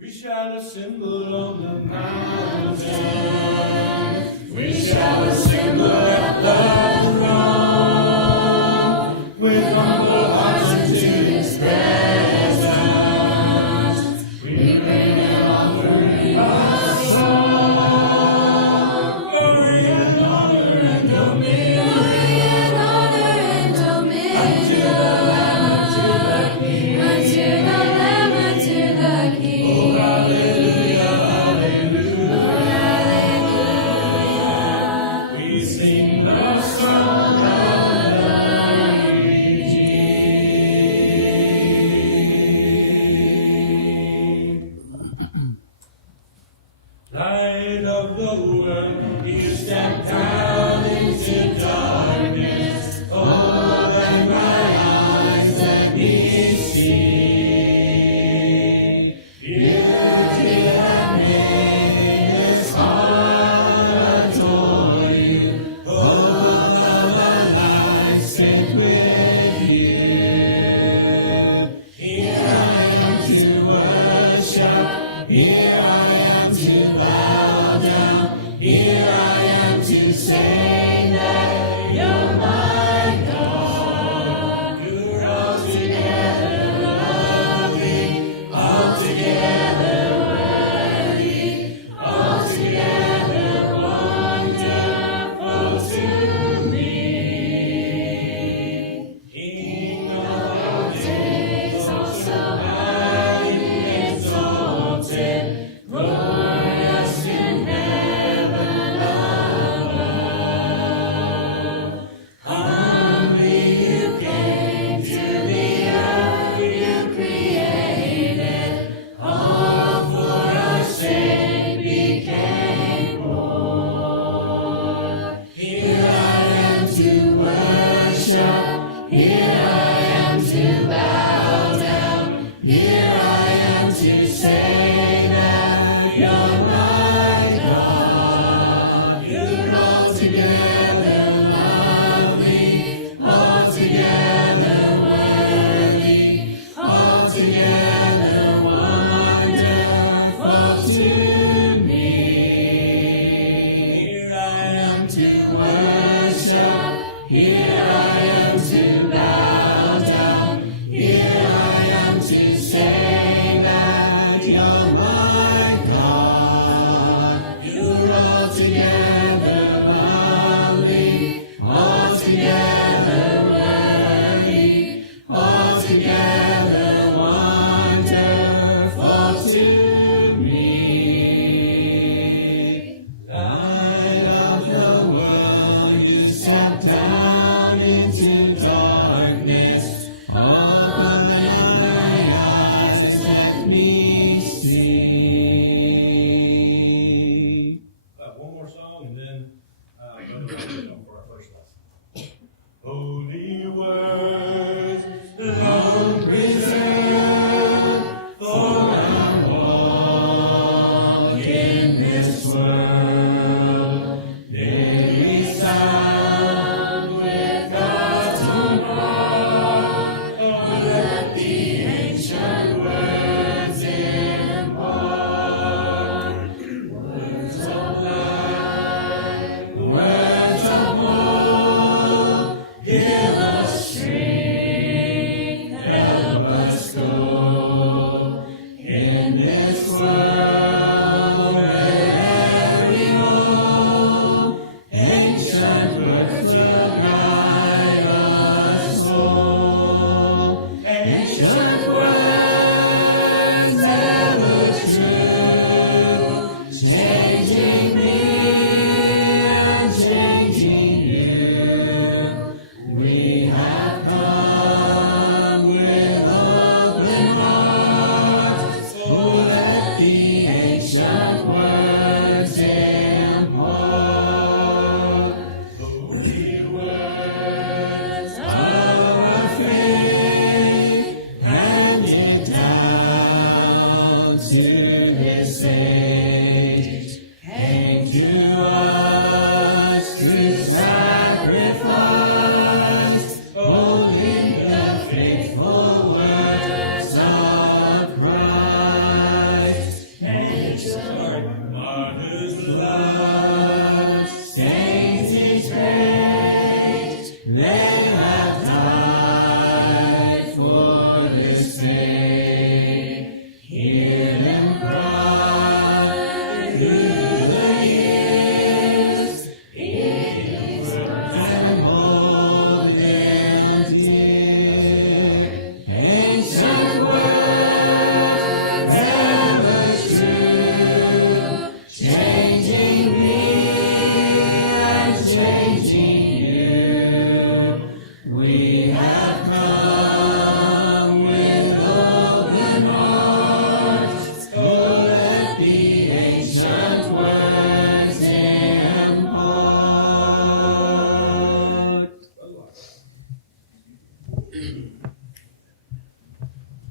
We shall assemble on the mountain. We shall assemble at the throne with humble hearts into His presence. We bring an offering of song. Glory and honor and dominion. Glory and honor and dominion. Unto the Lamb, unto the King. Unto the Lamb, unto the King. Oh, hallelujah, hallelujah. Oh, hallelujah. We sing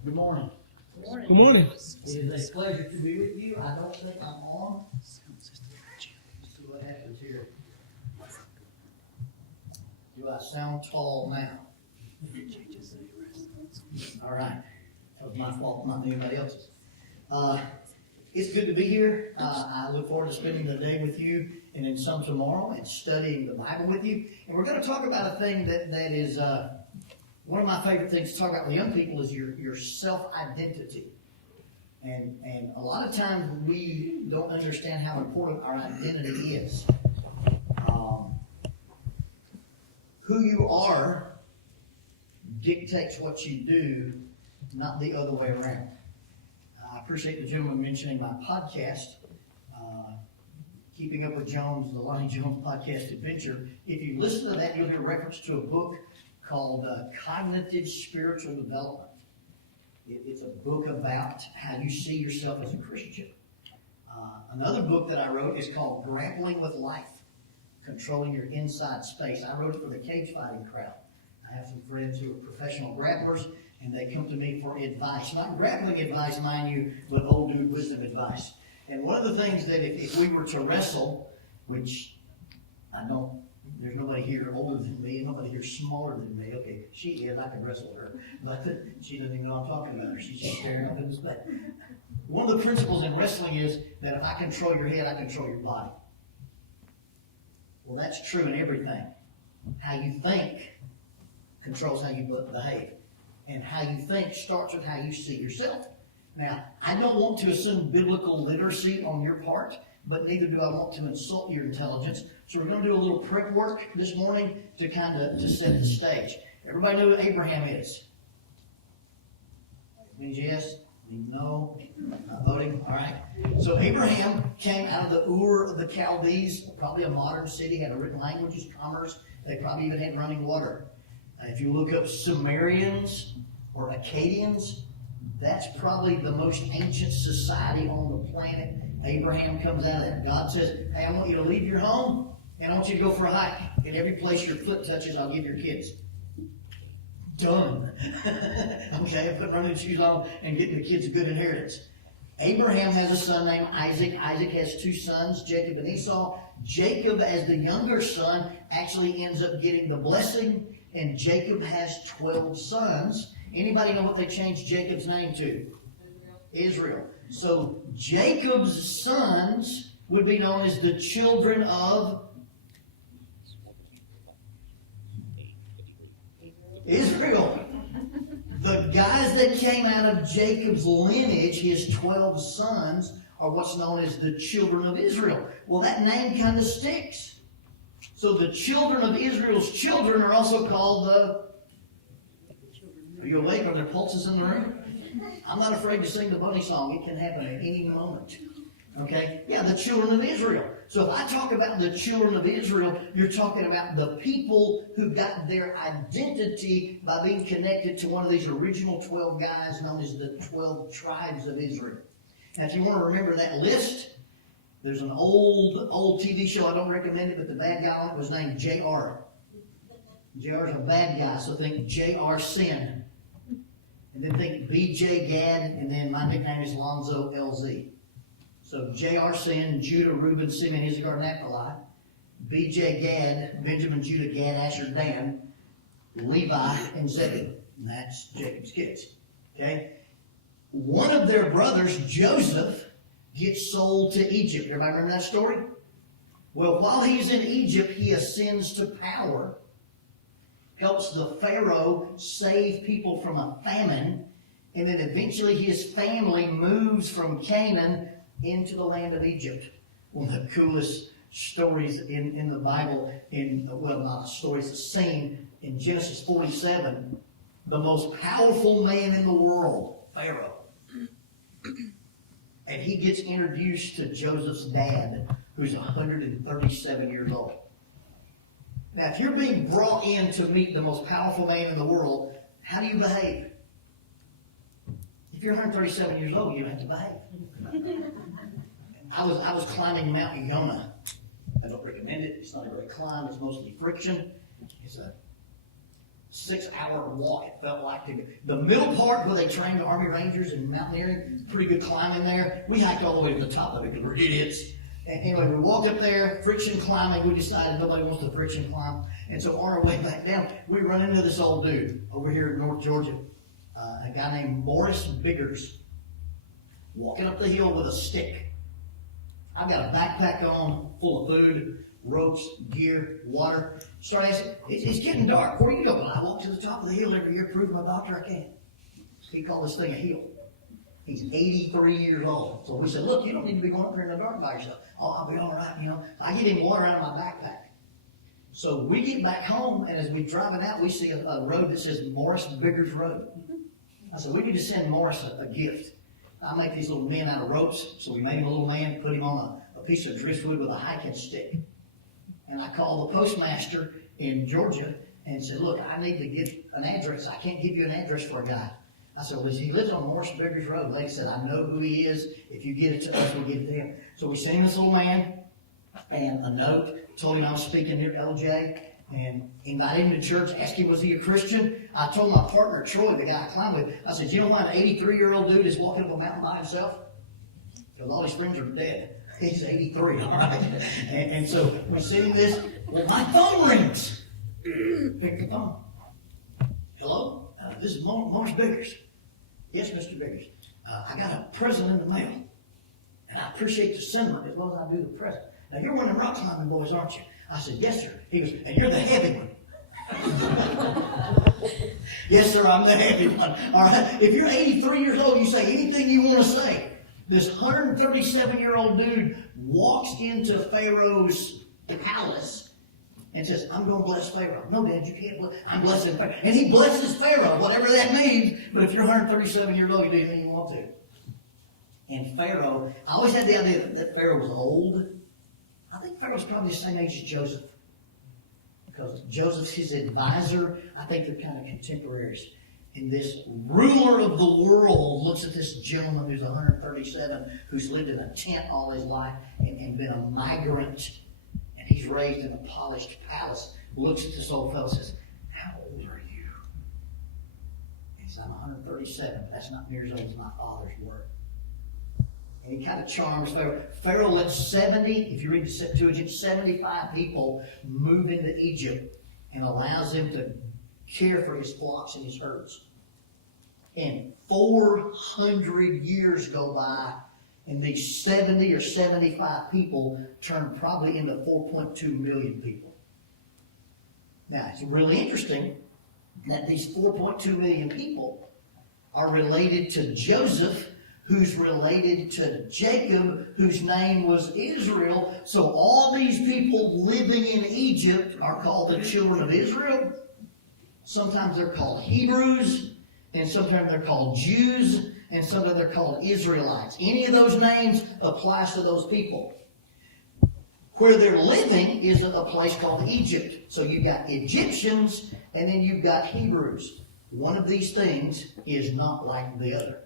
Good morning. Good morning. It is a pleasure to be with you. I don't think I'm on. Let's see what happens here. Do I sound tall now? All right. That was my fault, not anybody else's. It's good to be here. I look forward to spending the day with you and then some tomorrow and studying the Bible with you. And we're going to talk about a thing that is one of my favorite things to talk about with young people is your self-identity. And a lot of times we don't understand how important our identity is. Who you are dictates what you do, not the other way around. I appreciate the gentleman mentioning my podcast, Keeping Up with Jones, the Lonnie Jones podcast adventure. If you listen to that, you'll hear reference to a book called Cognitive Spiritual Development. It's a book about how you see yourself as a Christian. Another book that I wrote is called Grappling with Life, Controlling Your Inside Space. I wrote it for the cage fighting crowd. I have some friends who are professional grapplers, and they come to me for advice. Not grappling advice, mind you, but old dude wisdom advice. And one of the things that if we were to wrestle, which I don't, there's nobody here older than me, nobody here smaller than me. Okay, she is, I can wrestle her, but she doesn't even know I'm talking about her. She's just staring up in space. One of the principles in wrestling is that if I control your head, I control your body. Well, that's true in everything. How you think controls how you behave. And how you think starts with how you see yourself. Now, I don't want to assume biblical literacy on your part, but neither do I want to insult your intelligence. So we're going to do a little prep work this morning to kind of to set the stage. Everybody know who Abraham is? Means yes? Means no? Not voting? All right. So Abraham came out of the Ur of the Chaldees, probably a modern city, had written languages, commerce. They probably even had running water. If you look up Sumerians or Akkadians, that's probably the most ancient society on the planet. Abraham comes out of that. God says, hey, I want you to leave your home, and I want you to go for a hike. In every place your foot touches, I'll give your kids. Done. Okay, put running shoes on and getting the kids a good inheritance. Abraham has a son named Isaac. Isaac has two sons, Jacob and Esau. Jacob, as the younger son, actually ends up getting the blessing, and Jacob has 12 sons. Anybody know what they changed Jacob's name to? Israel. So Jacob's sons would be known as the children of Israel. The guys that came out of Jacob's lineage, his 12 sons, are what's known as the children of Israel. Well, that name kind of sticks. So the children of Israel's children are also called the... Are you awake? Are there pulses in the room? I'm not afraid to sing the bunny song. It can happen at any moment. Okay? Yeah, the children of Israel. So if I talk about the children of Israel, you're talking about the people who got their identity by being connected to one of these original 12 guys known as the 12 tribes of Israel. Now, if you want to remember that list, there's an old TV show. I don't recommend it, but the bad guy on it was named J.R. J.R.'s a bad guy, so think J.R. Sin. And then think B.J. Gad, and then my nickname is Lonzo L.Z. So J.R. Sin, Judah, Reuben, Simeon, Issachar, Naphtali. B.J. Gad, Benjamin, Judah, Gad, Asher, Dan, Levi, and Zebulun. And that's Jacob's kids. Okay? One of their brothers, Joseph, gets sold to Egypt. Everybody remember that story? Well, while he's in Egypt, he ascends to power, helps the Pharaoh save people from a famine, and then eventually his family moves from Canaan into the land of Egypt. One of the coolest stories in the Bible, well, not stories, a scene in Genesis 47, the most powerful man in the world, Pharaoh. And he gets introduced to Joseph's dad, who's 137 years old. Now, if you're being brought in to meet the most powerful man in the world, how do you behave? If you're 137 years old, you don't have to behave. I was climbing Mount Yonah. I don't recommend it. It's not a great climb. It's mostly friction. 6-hour walk, it felt like. The middle part where they trained the Army Rangers and mountaineering, pretty good climbing there. We hiked all the way to the top of it because we're idiots. And anyway, we walked up there, friction climbing. We decided nobody wants to friction climb. And so on our way back down, we run into this old dude over here in North Georgia, a guy named Morris Biggers, walking up the hill with a stick. I've got a backpack on full of food, ropes, gear, water. Start asking, it's getting dark. Where do you go? Well, I walk to the top of the hill every year, prove to my doctor I can. He called this thing a hill. He's 83 years old. So we said, look, you don't need to be going up here in the dark by yourself. Oh, I'll be all right, you know. I get him water out of my backpack. So we get back home, and as we're driving out, we see a road that says Morris Biggers Road. I said, we need to send Morris a gift. I make these little men out of ropes, so we made him a little man, put him on a piece of driftwood with a hiking stick. And I called the postmaster in Georgia and said, look, I need to get an address. I can't give you an address for a guy. I said, well, he lives on Morris Biggers Road. The lady said, I know who he is. If you get it to us, we'll get it to him. So we sent him this little man and a note, told him I was speaking near LJ, and invited him to church, asked him, was he a Christian? I told my partner, Troy, the guy I climbed with, I said, you know why an 83-year-old dude is walking up a mountain by himself? Because all his friends are dead. He's 83, all right? And so we sent him this. Well, my phone rings. Pick the phone. Hello? This is Morris Biggers. Yes, Mr. Biggers. I got a present in the mail. And I appreciate the sentiment as well as I do the present. Now, you're one of them rock climbing boys, aren't you? I said, yes, sir. He goes, and you're the heavy one. Yes, sir, I'm the heavy one. All right? If you're 83 years old, you say anything you want to say. This 137-year-old dude walks into Pharaoh's palace and says, I'm going to bless Pharaoh. No, Dad, you can't bless. I'm blessing Pharaoh. And he blesses Pharaoh, whatever that means. But if you're 137 years old, you do anything you want to. And Pharaoh, I always had the idea that Pharaoh was old. I think Pharaoh's probably the same age as Joseph. Because Joseph's his advisor. I think they're kind of contemporaries. And this ruler of the world looks at this gentleman who's 137, who's lived in a tent all his life and been a migrant. And he's raised in a polished palace. Looks at this old fellow and says, how old are you? And he says, I'm 137. That's not near as old as my fathers were. And he kind of charms Pharaoh. Pharaoh lets 70, if you read the Septuagint, 75 people move into Egypt and allows them to care for his flocks and his herds. And 400 years go by, and these 70 or 75 people turn probably into 4.2 million people. Now, it's really interesting that these 4.2 million people are related to Joseph, who's related to Jacob, whose name was Israel. So all these people living in Egypt are called the children of Israel. Sometimes they're called Hebrews, and sometimes they're called Jews, and sometimes they're called Israelites. Any of those names applies to those people. Where they're living is a place called Egypt. So you've got Egyptians, and then you've got Hebrews. One of these things is not like the other.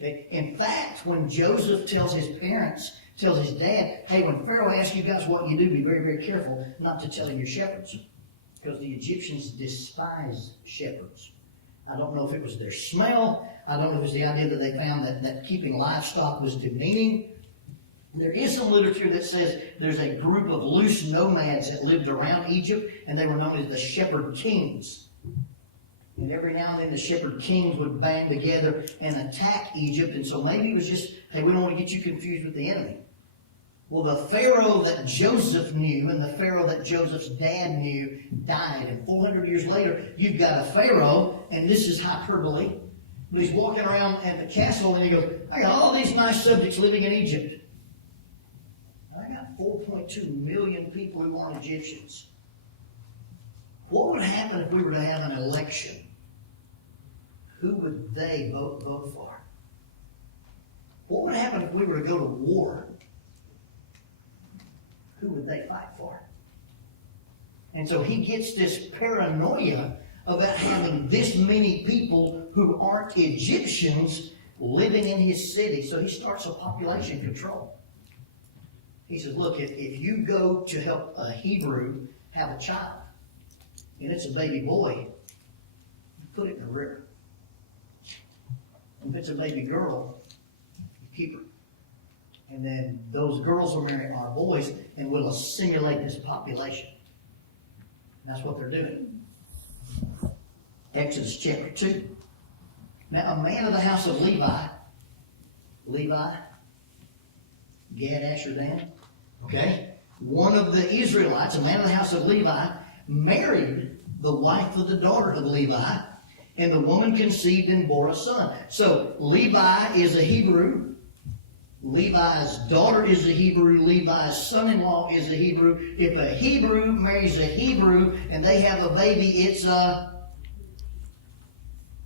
Okay? In fact, when Joseph tells his parents, tells his dad, hey, when Pharaoh asks you guys what you do, be very, very careful not to tell him you're shepherds. Because the Egyptians despised shepherds. I don't know if it was their smell. I don't know if it was the idea that they found that keeping livestock was demeaning. There is some literature that says there's a group of loose nomads that lived around Egypt, and they were known as the shepherd kings. And every now and then the shepherd kings would band together and attack Egypt. And so maybe it was just, hey, we don't want to get you confused with the enemy. Well, the Pharaoh that Joseph knew and the Pharaoh that Joseph's dad knew died. And 400 years later, you've got a Pharaoh, and this is hyperbole, but he's walking around at the castle and he goes, I got all these nice subjects living in Egypt. And I got 4.2 million people who aren't Egyptians. What would happen if we were to have an election? Who would they vote for? What would happen if we were to go to war? Who would they fight for? And so he gets this paranoia about having this many people who aren't Egyptians living in his city. So he starts a population control. He says, look, if you go to help a Hebrew have a child, and it's a baby boy, put it in the river. If it's a baby girl, you keep her. And then those girls will marry our boys and will assimilate this population. And that's what they're doing. Exodus chapter 2. Now a man of the house of Levi, Gad, Asher, Dan, okay? One of the Israelites, a man of the house of Levi, married the wife of the daughter of Levi, and the woman conceived and bore a son. So Levi is a Hebrew. Levi's daughter is a Hebrew. Levi's son-in-law is a Hebrew. If a Hebrew marries a Hebrew and they have a baby, it's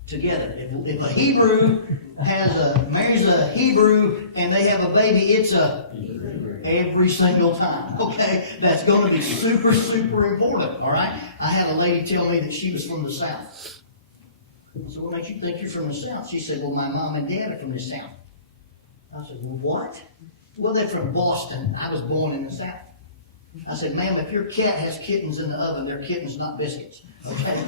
together. If a Hebrew marries a Hebrew and they have a baby, it's every single time. Okay? That's going to be super, super important. All right? I had a lady tell me that she was from the South. I said, what makes you think you're from the South? She said, well, my mom and dad are from the South. I said, well, what? Well, they're from Boston. I was born in the South. I said, ma'am, if your cat has kittens in the oven, they're kittens, not biscuits. Okay?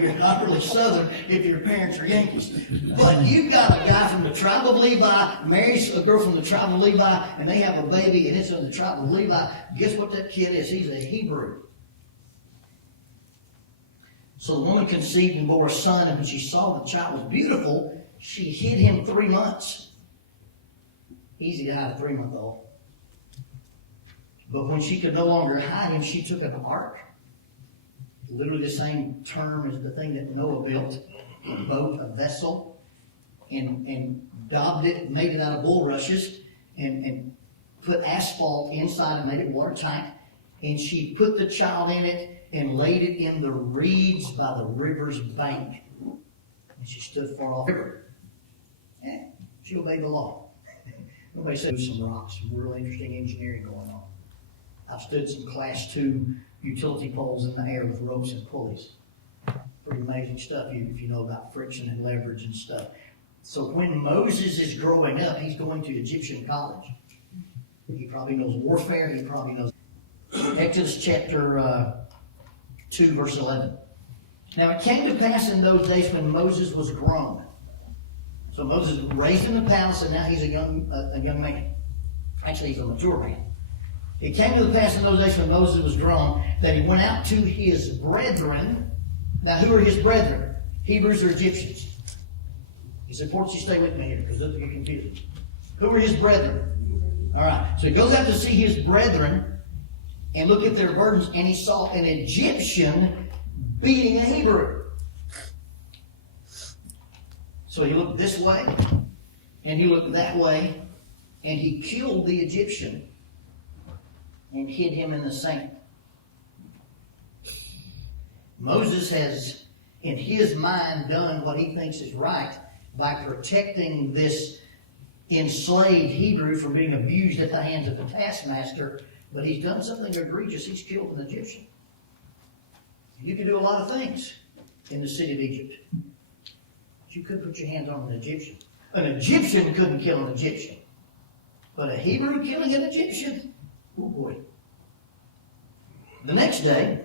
You're not really Southern if your parents are Yankees. But you've got a guy from the tribe of Levi, marries a girl from the tribe of Levi, and they have a baby, and it's in the tribe of Levi. Guess what that kid is? He's a Hebrew. So the woman conceived and bore a son, and when she saw the child was beautiful, she hid him 3 months. Easy to hide a 3-month-old. But when she could no longer hide him, she took an ark. Literally the same term as the thing that Noah built. A boat, a vessel. And daubed it, made it out of bulrushes. And put asphalt inside and made it watertight. And she put the child in it and laid it in the reeds by the river's bank. And she stood far off the river. Yeah, she obeyed the law. Nobody said there's some rocks, some real interesting engineering going on. I've stood some class 2 utility poles in the air with ropes and pulleys. Pretty amazing stuff if you know about friction and leverage and stuff. So when Moses is growing up, he's going to Egyptian college. He probably knows warfare. He probably knows Exodus chapter 2, verse 11. Now it came to pass in those days when Moses was grown. So Moses was raised in the palace, and now he's a young man. Actually, he's a mature man. It came to pass in those days when Moses was grown that he went out to his brethren. Now, who are his brethren? Hebrews or Egyptians? It's important you stay with me here because this will get confusing. Who are his brethren? All right. So he goes out to see his brethren and look at their burdens, and he saw an Egyptian beating a Hebrew. So he looked this way, and he looked that way, and he killed the Egyptian and hid him in the sand. Moses has, in his mind, done what he thinks is right by protecting this enslaved Hebrew from being abused at the hands of the taskmaster, but he's done something egregious. He's killed an Egyptian. You can do a lot of things in the city of Egypt. You could put your hands on an Egyptian. An Egyptian couldn't kill an Egyptian. But a Hebrew killing an Egyptian? Oh boy. The next day,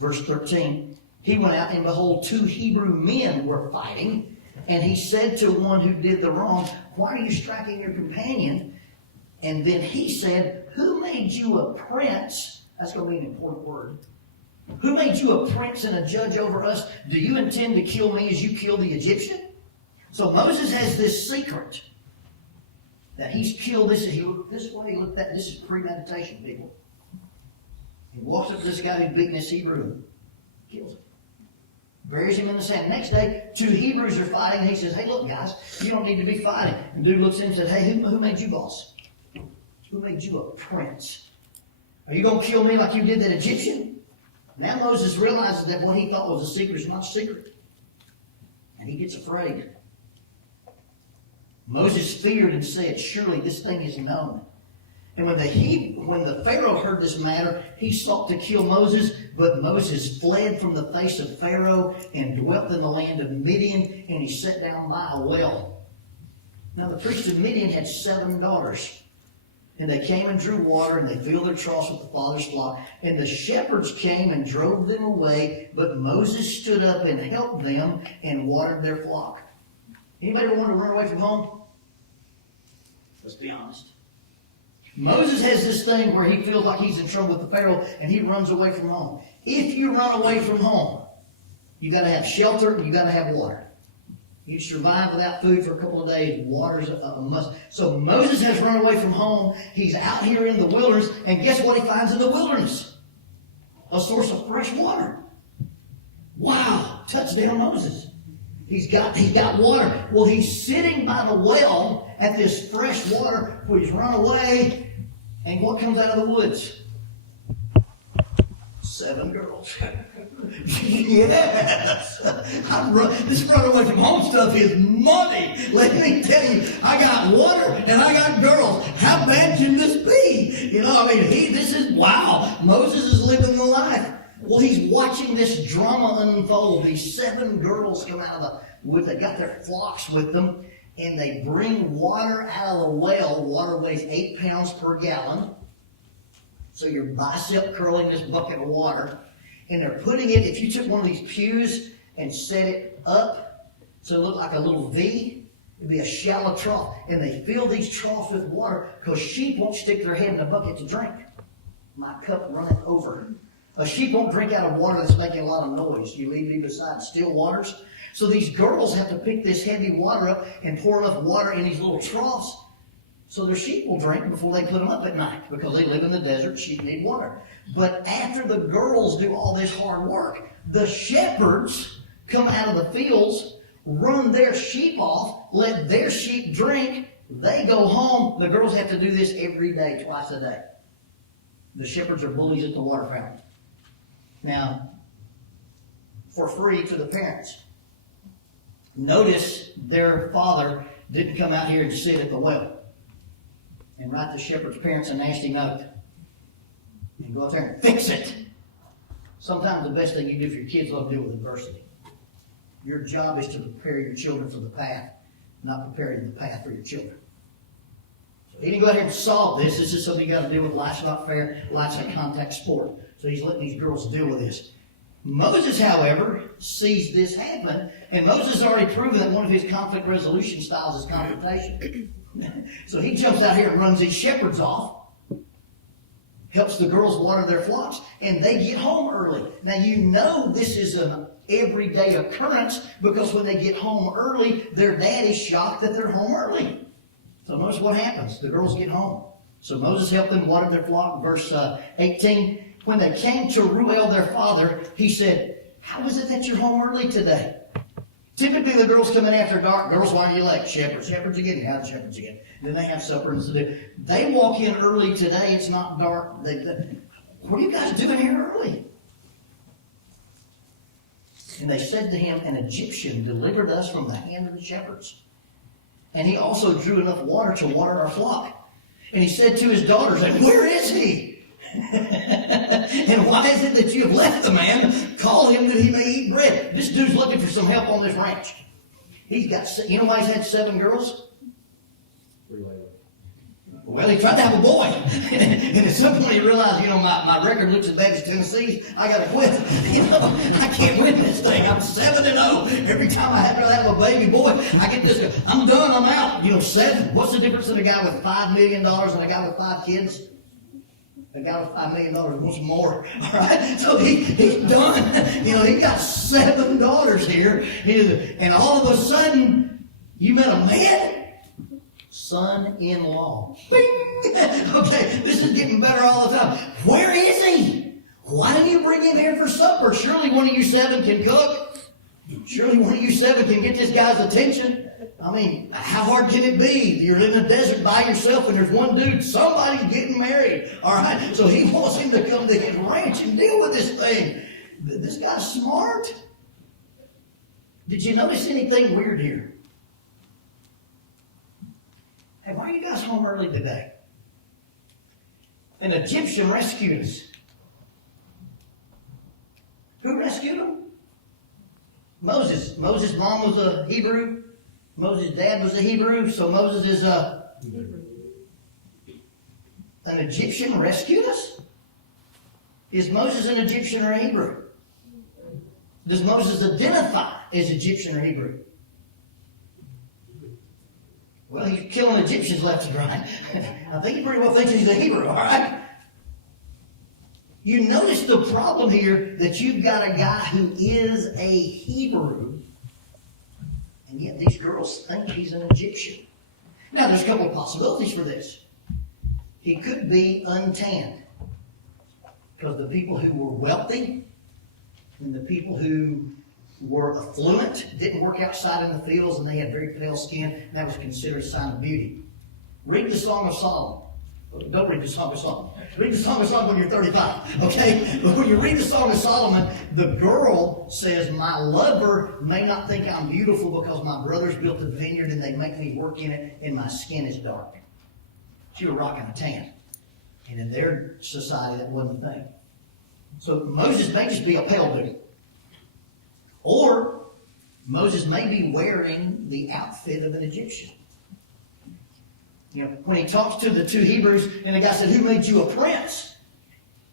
verse 13, he went out and behold, 2 Hebrew men were fighting. And he said to one who did the wrong, why are you striking your companion? And then he said, who made you a prince? That's going to be an important word. Who made you a prince and a judge over us? Do you intend to kill me as you killed the Egyptian? So Moses has this secret that he's killed this. He looked this way, he looked that. This is premeditation, people. He walks up to this guy who's beating this Hebrew and kills him. Buries him in the sand. Next day, 2 Hebrews are fighting, and he says, hey, look, guys, you don't need to be fighting. And dude looks at him and says, hey, who made you boss? Who made you a prince? Are you going to kill me like you did that Egyptian? Now Moses realizes that what he thought was a secret is not a secret. And he gets afraid. Moses feared and said, surely this thing is known. And when the Pharaoh heard this matter, he sought to kill Moses, but Moses fled from the face of Pharaoh and dwelt in the land of Midian, and he sat down by a well. Now the priest of Midian had 7 daughters. And they came and drew water, and they filled their troughs with the father's flock. And the shepherds came and drove them away, but Moses stood up and helped them and watered their flock. Anybody ever want to run away from home? Let's be honest. Moses has this thing where he feels like he's in trouble with the Pharaoh, and he runs away from home. If you run away from home, you got to have shelter, and you got to have water. You survive without food for a couple of days. Water's a must. So Moses has run away from home. He's out here in the wilderness. And guess what he finds in the wilderness? A source of fresh water. Wow. Touchdown Moses. He's got water. Well, he's sitting by the well at this fresh water where he's run away. And what comes out of the woods? 7 girls. Yes. This run away from home stuff is money. Let me tell you, I got water and I got girls. How bad can this be? You know, I mean, this is, wow. Moses is living the life. Well, he's watching this drama unfold. These 7 girls come out of the wood. They got their flocks with them, and they bring water out of the well. Water weighs 8 pounds per gallon. So you're bicep curling this bucket of water. And they're putting it, if you took one of these pews and set it up so it looked like a little V, it'd be a shallow trough. And they fill these troughs with water because sheep won't stick their head in a bucket to drink. My cup runneth over. A sheep won't drink out of water that's making a lot of noise. You leave me beside still waters. So these girls have to pick this heavy water up and pour enough water in these little troughs so their sheep will drink before they put them up at night, because they live in the desert. Sheep need water. But after the girls do all this hard work, the shepherds come out of the fields, run their sheep off, let their sheep drink. They go home. The girls have to do this every day, twice a day. The shepherds are bullies at the water fountain. Now, for free to the parents. Notice their father didn't come out here and sit at the well and write the shepherd's parents a nasty note and go out there and fix it. Sometimes the best thing you do for your kids is to deal with adversity. Your job is to prepare your children for the path, not preparing the path for your children. So he didn't go out here and solve this. This is something you got to deal with. Life's not fair. Life's a contact sport. So he's letting these girls deal with this. Moses, however, sees this happen, and Moses has already proven that one of his conflict resolution styles is confrontation. So he jumps out here and runs these shepherds off, helps the girls water their flocks, and they get home early. Now, you know this is an everyday occurrence, because when they get home early, their dad is shocked that they're home early. So notice what happens. The girls get home. So Moses helped them water their flock. Verse 18, when they came to Reuel, their father, he said, how is it that you're home early today? Typically, the girls come in after dark. Girls, why are you late? Shepherds. Shepherds again. How the shepherds again? Then they have supper and do. They walk in early today. It's not dark. What are you guys doing here early? And they said to him, an Egyptian delivered us from the hand of the shepherds. And he also drew enough water to water our flock. And he said to his daughters, and where is he? And why is it that you have left the man? Call him that he may eat bread. This dude's looking for some help on this ranch. He's got, you know why he's had 7 girls? Well, he tried to have a boy. And at some point he realized, my record looks as bad as Tennessee's. I got to quit. I can't win this thing. I'm 7-0. Every time I have to have a baby boy, I get this. I'm done. I'm out. 7. What's the difference in a guy with $5 million and a guy with 5 kids? A guy with $5 million wants more. All right? So he's done. He got 7 daughters here. And all of a sudden, you met a man? Son-in-law. Okay, this is getting better all the time. Where is he? Why didn't you bring him here for supper? Surely one of you 7 can cook. Surely one of you 7 can get this guy's attention. I mean, how hard can it be? You're in the desert by yourself and there's one dude, somebody's getting married. All right, so he wants him to come to his ranch and deal with this thing. This guy's smart. Did you notice anything weird here? Hey, why are you guys home early today? An Egyptian rescued us. Who rescued him? Moses. Moses' mom was a Hebrew. Moses' dad was a Hebrew. So Moses is a an Egyptian rescued us? Is Moses an Egyptian or a Hebrew? Does Moses identify as Egyptian or Hebrew? Well, he's killing Egyptians left and right. I think he pretty well thinks he's a Hebrew, all right? You notice the problem here that you've got a guy who is a Hebrew, and yet these girls think he's an Egyptian. Now, there's a couple of possibilities for this. He could be untanned, because the people who were wealthy and the people who were affluent didn't work outside in the fields, and they had very pale skin, and that was considered a sign of beauty. Read the Song of Solomon. Don't read the Song of Solomon. Read the Song of Solomon when you're 35, okay? But when you read the Song of Solomon, the girl says, my lover may not think I'm beautiful because my brothers built a vineyard and they make me work in it and my skin is dark. She was rocking a tan. And in their society, that wasn't a thing. So Moses may just be a pale dude. Or Moses may be wearing the outfit of an Egyptian. You know, when he talks to the two Hebrews, and the guy said, who made you a prince?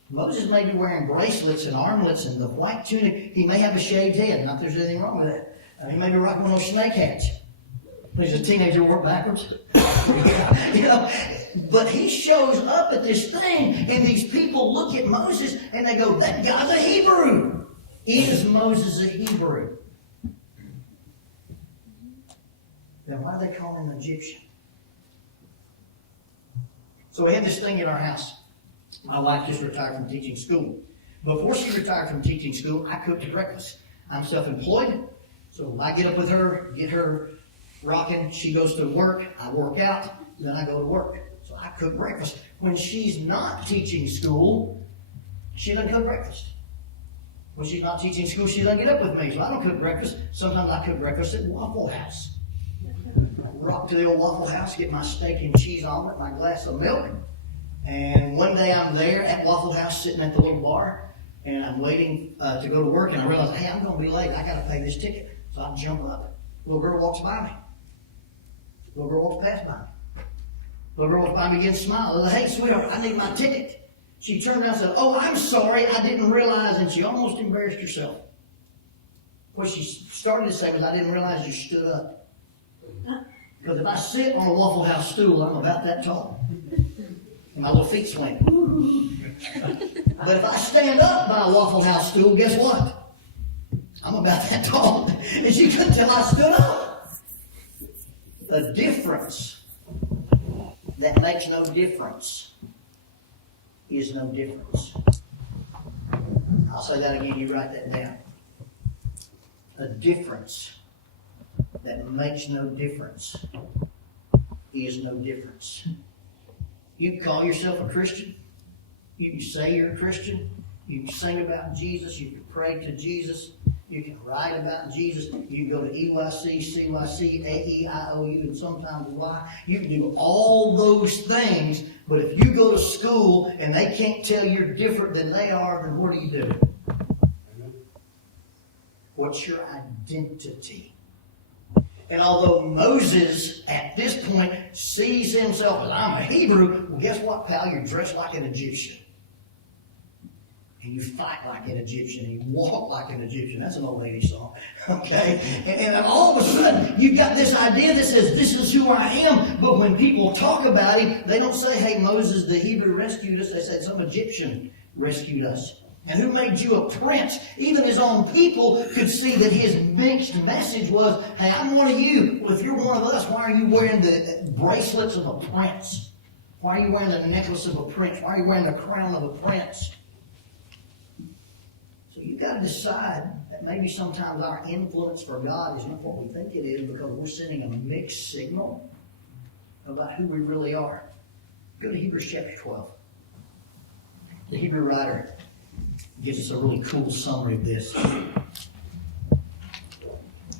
Moses may be wearing bracelets and armlets and the white tunic. He may have a shaved head. Not that there's anything wrong with that. He may be rocking one of those snake hats. When he's a teenager, work backwards. You know, but he shows up at this thing, and these people look at Moses, and they go, that guy's a Hebrew. Is Moses a Hebrew? Then why do they call him an Egyptian? So we had this thing in our house. My wife just retired from teaching school. Before she retired from teaching school, I cooked breakfast. I'm self-employed, so I get up with her, get her rocking. She goes to work. I work out. Then I go to work. So I cook breakfast. When she's not teaching school, she doesn't cook breakfast. When she's not teaching school, she doesn't get up with me. So I don't cook breakfast. Sometimes I cook breakfast at Waffle House. Rock to the old Waffle House, get my steak and cheese omelet, my glass of milk. And one day I'm there at Waffle House sitting at the little bar, and I'm waiting to go to work, and I realize, hey, I'm going to be late. I got to pay this ticket. So I jump up. Little girl walks by me. Little girl walks past by me. Little girl walks by me again, smiles. Hey, sweetheart, I need my ticket. She turned around and said, oh, I'm sorry, I didn't realize, and she almost embarrassed herself. What she started to say was, I didn't realize you stood up. Because if I sit on a Waffle House stool, I'm about that tall. And my little feet swing. But if I stand up by a Waffle House stool, guess what? I'm about that tall. And she couldn't tell I stood up. The difference that makes no difference is no difference. I'll say that again, you write that down. A difference that makes no difference is no difference. You can call yourself a Christian. You can say you're a Christian. You can sing about Jesus. You can pray to Jesus. You can write about Jesus. You can go to EYC, CYC, AEIOU, and sometimes Y. You can do all those things, but if you go to school and they can't tell you're different than they are, then what do? What's your identity? And although Moses, at this point, sees himself as, I'm a Hebrew, well, guess what, pal? You're dressed like an Egyptian. And you fight like an Egyptian. And you walk like an Egyptian. That's an old lady song. Okay? And all of a sudden, you've got this idea that says, this is who I am. But when people talk about him, they don't say, hey, Moses, the Hebrew rescued us. They said, some Egyptian rescued us. And who made you a prince? Even his own people could see that his mixed message was, hey, I'm one of you. Well, if you're one of us, why are you wearing the bracelets of a prince? Why are you wearing the necklace of a prince? Why are you wearing the crown of a prince? So you've got to decide that maybe sometimes our influence for God is not what we think it is because we're sending a mixed signal about who we really are. Go to Hebrews chapter 12. The Hebrew writer gives us a really cool summary of this.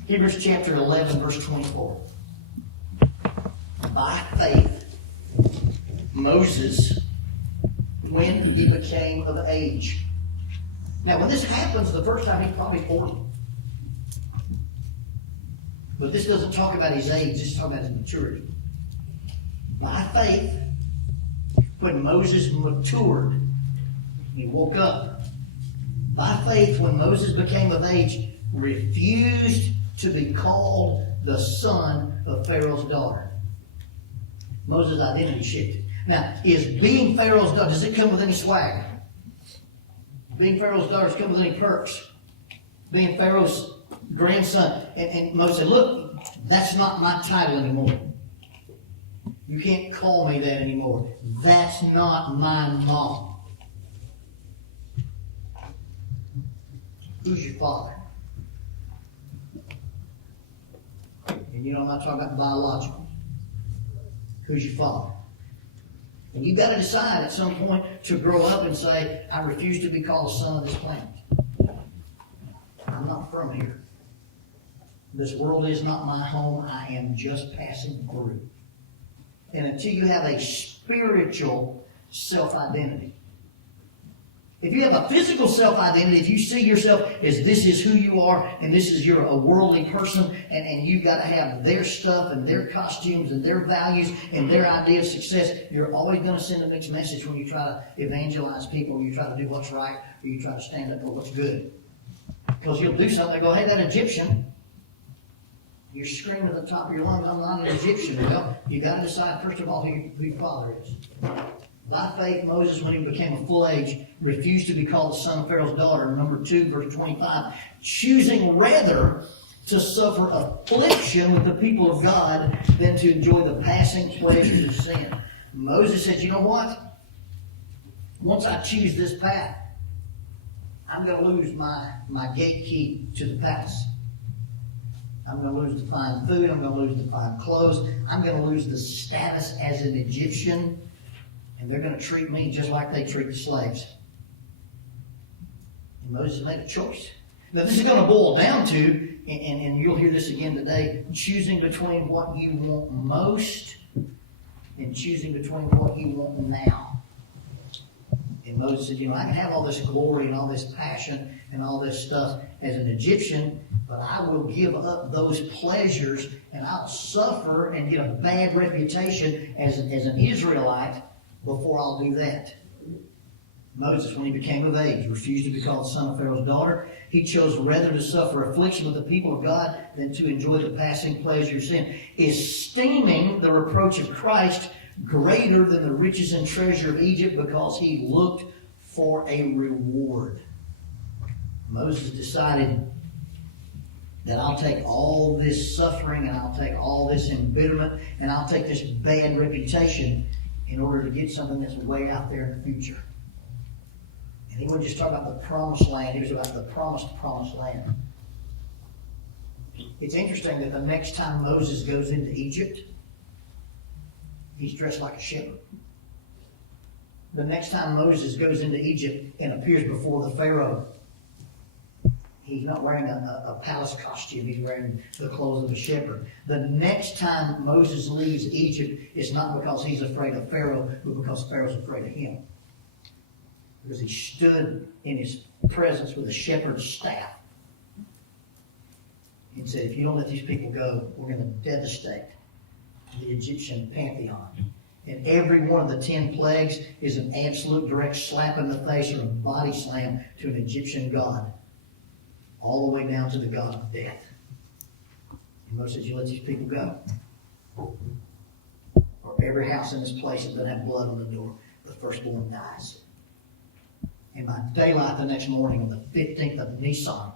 Hebrews chapter 11, verse 24. By faith, Moses, when he became of age. Now, when this happens, the first time he's probably 40. But this doesn't talk about his age, this is talking about his maturity. By faith, when Moses matured, he woke up. By faith, when Moses became of age, refused to be called the son of Pharaoh's daughter. Moses' identity shifted. Now, is being Pharaoh's daughter, does it come with any swag? Being Pharaoh's daughter, does it come with any perks? Being Pharaoh's grandson. And Moses said, look, that's not my title anymore. You can't call me that anymore. That's not my mom. Who's your father? And I'm not talking about biological. Who's your father? And you've got to decide at some point to grow up and say, I refuse to be called a son of this planet. I'm not from here. This world is not my home. I am just passing through. And until you have a spiritual self-identity. If you have a physical self-identity, if you see yourself as this is who you are, and this is you're a worldly person, and you've got to have their stuff and their costumes and their values and their idea of success, you're always going to send a mixed message when you try to evangelize people, or you try to do what's right, or you try to stand up for what's good. Because you'll do something, they go, hey, that Egyptian, you're screaming at the top of your lungs, I'm not an Egyptian. Well, you've got to decide, first of all, who your father is. By faith, Moses, when he became of full age, refused to be called the son of Pharaoh's daughter. Number 2, verse 25. Choosing rather to suffer affliction with the people of God than to enjoy the passing pleasures of sin. Moses said, you know what? Once I choose this path, I'm going to lose my gatekeep to the palace. I'm going to lose the fine food. I'm going to lose the fine clothes. I'm going to lose the status as an Egyptian. And they're going to treat me just like they treat the slaves. And Moses made a choice. Now this is going to boil down to, and you'll hear this again today, choosing between what you want most and choosing between what you want now. And Moses said, I can have all this glory and all this passion and all this stuff as an Egyptian, but I will give up those pleasures and I'll suffer and get a bad reputation as an Israelite before I'll do that. Moses, when he became of age, refused to be called the son of Pharaoh's daughter. He chose rather to suffer affliction with the people of God than to enjoy the passing pleasure of sin, esteeming the reproach of Christ greater than the riches and treasure of Egypt, because he looked for a reward. Moses decided that I'll take all this suffering and I'll take all this embitterment and I'll take this bad reputation in order to get something that's way out there in the future. And he wasn't just talking about the promised land, he was about the promised land. It's interesting that the next time Moses goes into Egypt, he's dressed like a shepherd. The next time Moses goes into Egypt and appears before the Pharaoh, he's not wearing a palace costume. He's wearing the clothes of a shepherd. The next time Moses leaves Egypt, it's not because he's afraid of Pharaoh, but because Pharaoh's afraid of him. Because he stood in his presence with a shepherd's staff and said, if you don't let these people go, we're going to devastate the Egyptian pantheon. And every one of the 10 plagues is an absolute direct slap in the face or a body slam to an Egyptian god, all the way down to the god of death. And Moses says, you let these people go, or every house in this place that doesn't have blood on the door, the firstborn dies. And by daylight the next morning, on the 15th of Nisan,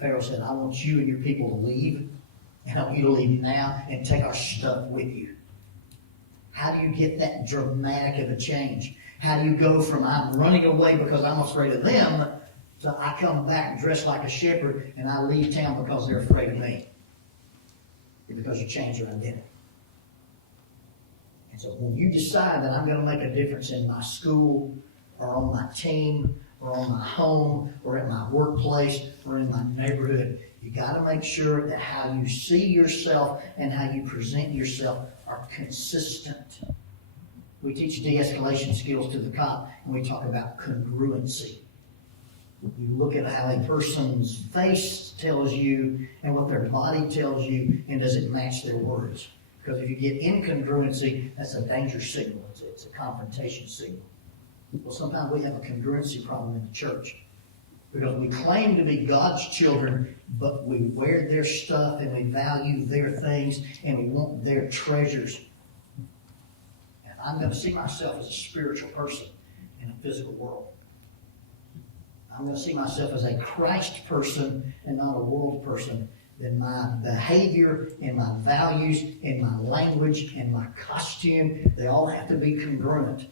Pharaoh said, I want you and your people to leave, and I want you to leave now and take our stuff with you. How do you get that dramatic of a change? How do you go from I'm running away because I'm afraid of them to I come back dressed like a shepherd and I leave town because they're afraid of me? Because you change your identity. And so when you decide that I'm going to make a difference in my school or on my team or on my home or at my workplace or in my neighborhood, you got to make sure that how you see yourself and how you present yourself are consistent. We teach de-escalation skills to the cop, and we talk about congruency. You look at how a person's face tells you and what their body tells you, and does it match their words? Because if you get incongruency, that's a danger signal. It's a confrontation signal. Well, sometimes we have a congruency problem in the church. Because we claim to be God's children, but we wear their stuff and we value their things and we want their treasures. And I'm going to see myself as a spiritual person in a physical world. I'm going to see myself as a Christ person and not a world person. Then my behavior and my values and my language and my costume, they all have to be congruent.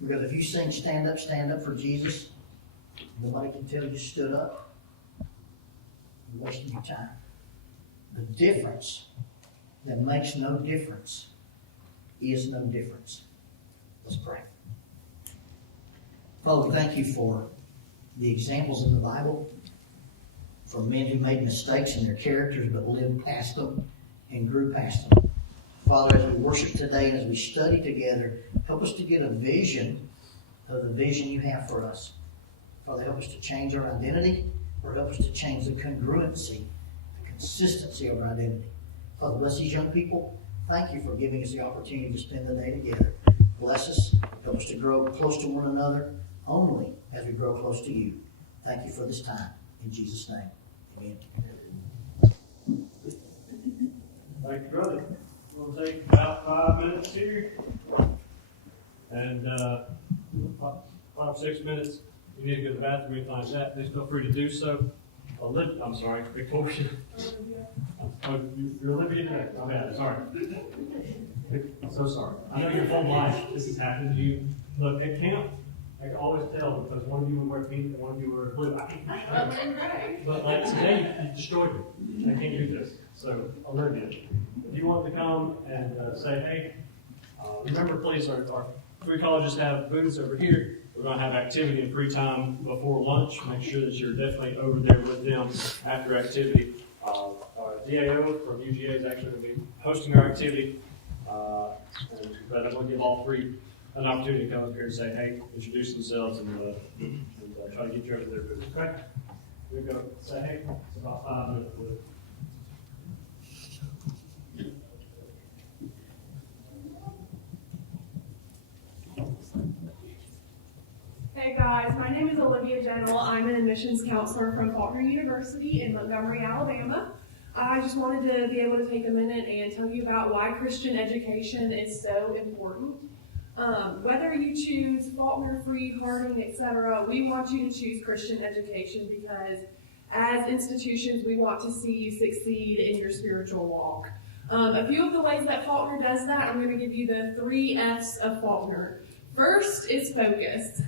Because if you sing stand up for Jesus, nobody can tell you stood up. You're wasting your time. The difference that makes no difference is no difference. Let's pray. Father, thank you for the examples in the Bible, for men who made mistakes in their characters but lived past them and grew past them. Father, as we worship today and as we study together, help us to get a vision of the vision you have for us. Father, help us to change our identity, or help us to change the congruency, the consistency of our identity. Father, bless these young people. Thank you for giving us the opportunity to spend the day together. Bless us. Help us to grow close to one another only as we grow close to you. Thank you for this time. In Jesus' name, amen. Thank you, brother. We'll take about 5 minutes here. And 5, 6 minutes. You need to go to the bathroom anytime like that. Please feel free to do so. I'm sorry, Victoria. Oh, you're Olivia today. Oh, bad. Sorry. I'm so sorry. I know your whole life this has happened to you. Look, at camp, I can always tell because one of you would wear pink and one of you would wear blue. I can't. But like today, you destroyed me. I can't do this. So, Olivia, if you want to come and say, hey, remember, please, our 3 colleges have booths over here. We're going to have activity and free time before lunch. Make sure that you're definitely over there with them after activity. Our DAO from UGA is actually going to be hosting our activity. But I'm going to give all 3 an opportunity to come up here and say, hey, introduce themselves and try to get you over their booth. Okay? We're going to say, hey, it's about 5 minutes. Hey guys, my name is Olivia General. I'm an admissions counselor from Faulkner University in Montgomery, Alabama. I just wanted to be able to take a minute and tell you about why Christian education is so important. Whether you choose Faulkner, Freed, Harding, etc., we want you to choose Christian education because as institutions, we want to see you succeed in your spiritual walk. A few of the ways that Faulkner does that, I'm going to give you the 3 F's of Faulkner. First is focus.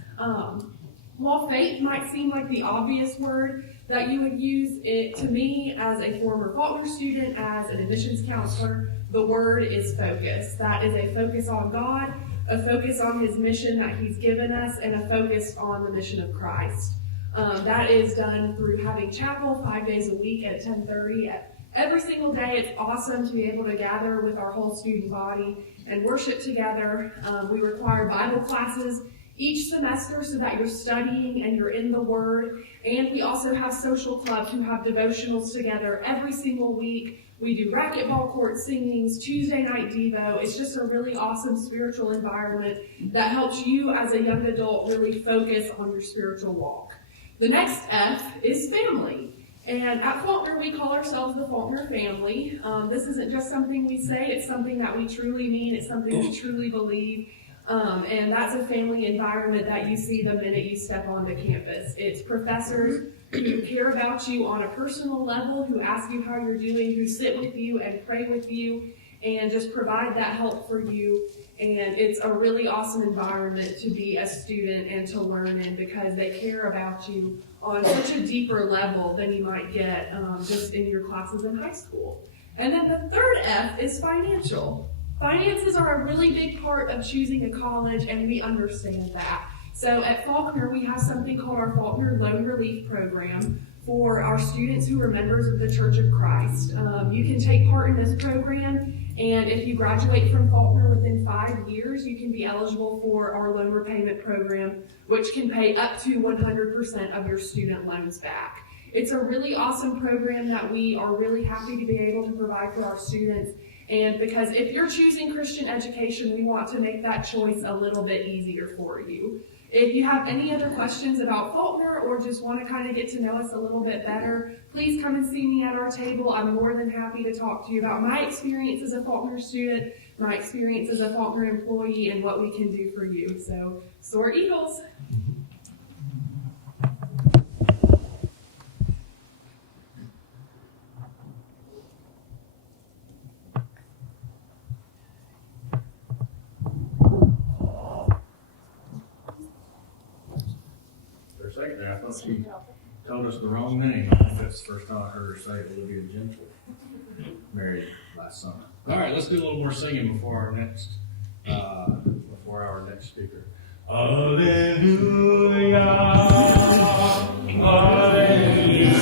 While faith might seem like the obvious word that you would use, it to me as a former Faulkner student, as an admissions counselor, the word is focus. That is a focus on God, a focus on His mission that He's given us, and a focus on the mission of Christ. That is done through having chapel 5 days a week at 10:30. Every single day, it's awesome to be able to gather with our whole student body and worship together. We require Bible classes each semester so that you're studying and you're in the Word. And we also have social clubs who have devotionals together every single week. We do racquetball court singings, Tuesday night Devo. It's just a really awesome spiritual environment that helps you as a young adult really focus on your spiritual walk. The next F is family. And at Faulkner, we call ourselves the Faulkner family. This isn't just something we say, it's something that we truly mean, it's something we truly believe. And that's a family environment that you see the minute you step onto campus. It's professors who care about you on a personal level, who ask you how you're doing, who sit with you and pray with you, and just provide that help for you. And it's a really awesome environment to be a student and to learn in because they care about you on such a deeper level than you might get just in your classes in high school. And then the third F is financial. Finances are a really big part of choosing a college, and we understand that. So at Faulkner, we have something called our Faulkner Loan Relief Program for our students who are members of the Church of Christ. You can take part in this program, and if you graduate from Faulkner within 5 years, you can be eligible for our loan repayment program, which can pay up to 100% of your student loans back. It's a really awesome program that we are really happy to be able to provide for our students, And because if you're choosing Christian education, we want to make that choice a little bit easier for you. If you have any other questions about Faulkner or just want to kind of get to know us a little bit better, please come and see me at our table. I'm more than happy to talk to you about my experience as a Faulkner student, my experience as a Faulkner employee, and what we can do for you. So, soar Eagles! For a second there, I thought she told us the wrong name. That's the first time I heard her say Olivia Gentle. Married last summer. All right, let's do a little more singing before our next speaker. Hallelujah, hallelujah,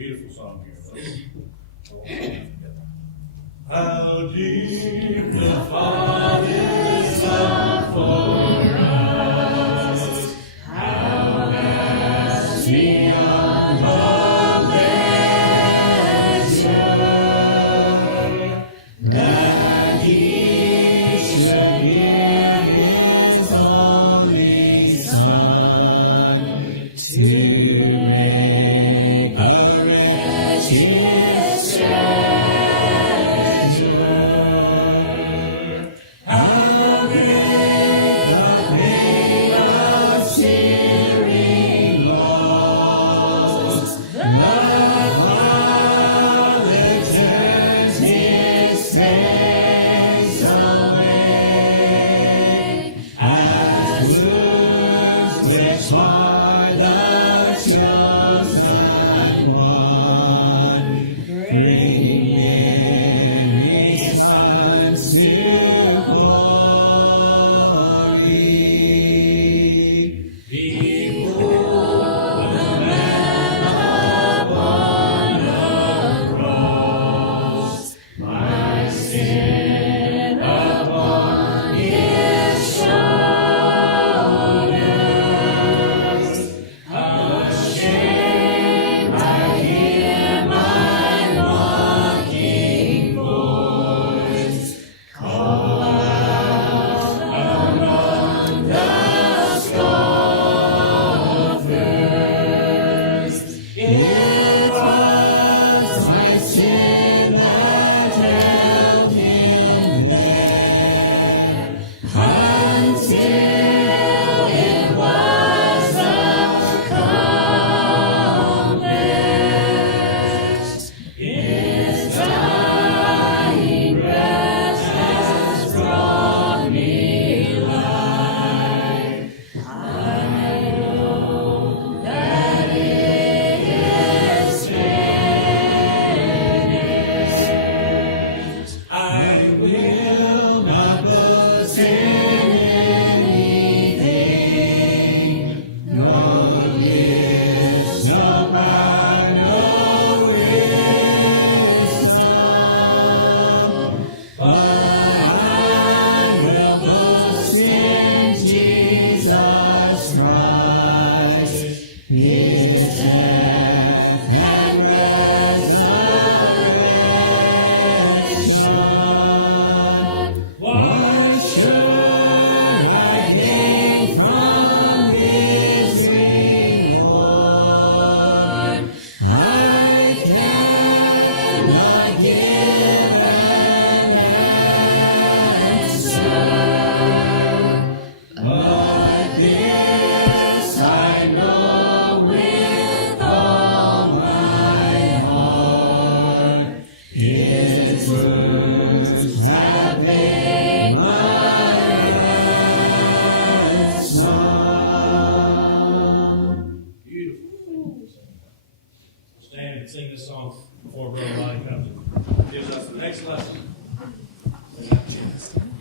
beautiful song here. How deep the Father's love for us, how vast beyond all measure, that He should give His only Son to make a wretched treasure. How wounds have made my hands strong. Beautiful. Stand and sing this song before Brother Roddy comes and gives us the next lesson.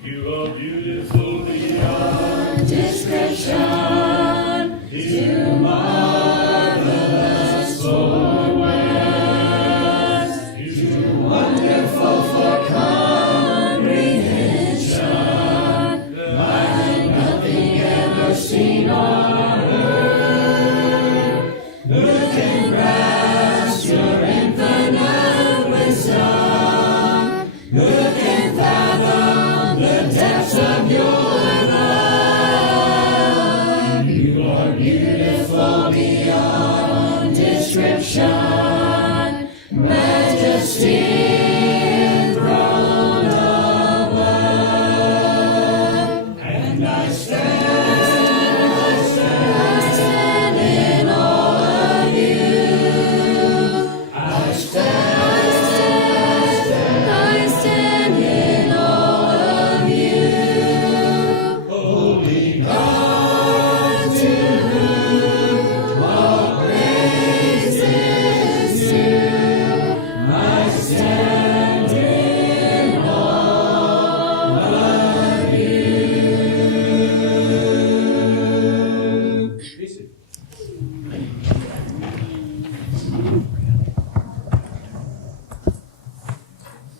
You are beautiful beyond Description, too marvelous for words, too wonderful for comprehension, like nothing ever seen or heard. Who can grasp your infinite wisdom? Who can fathom the depths of your love? You are beautiful beyond description, majesty enthroned above. And I stand in awe of you. I stand in awe of you. Holy God, to whom all praise is due. I stand in awe of you. Be seated.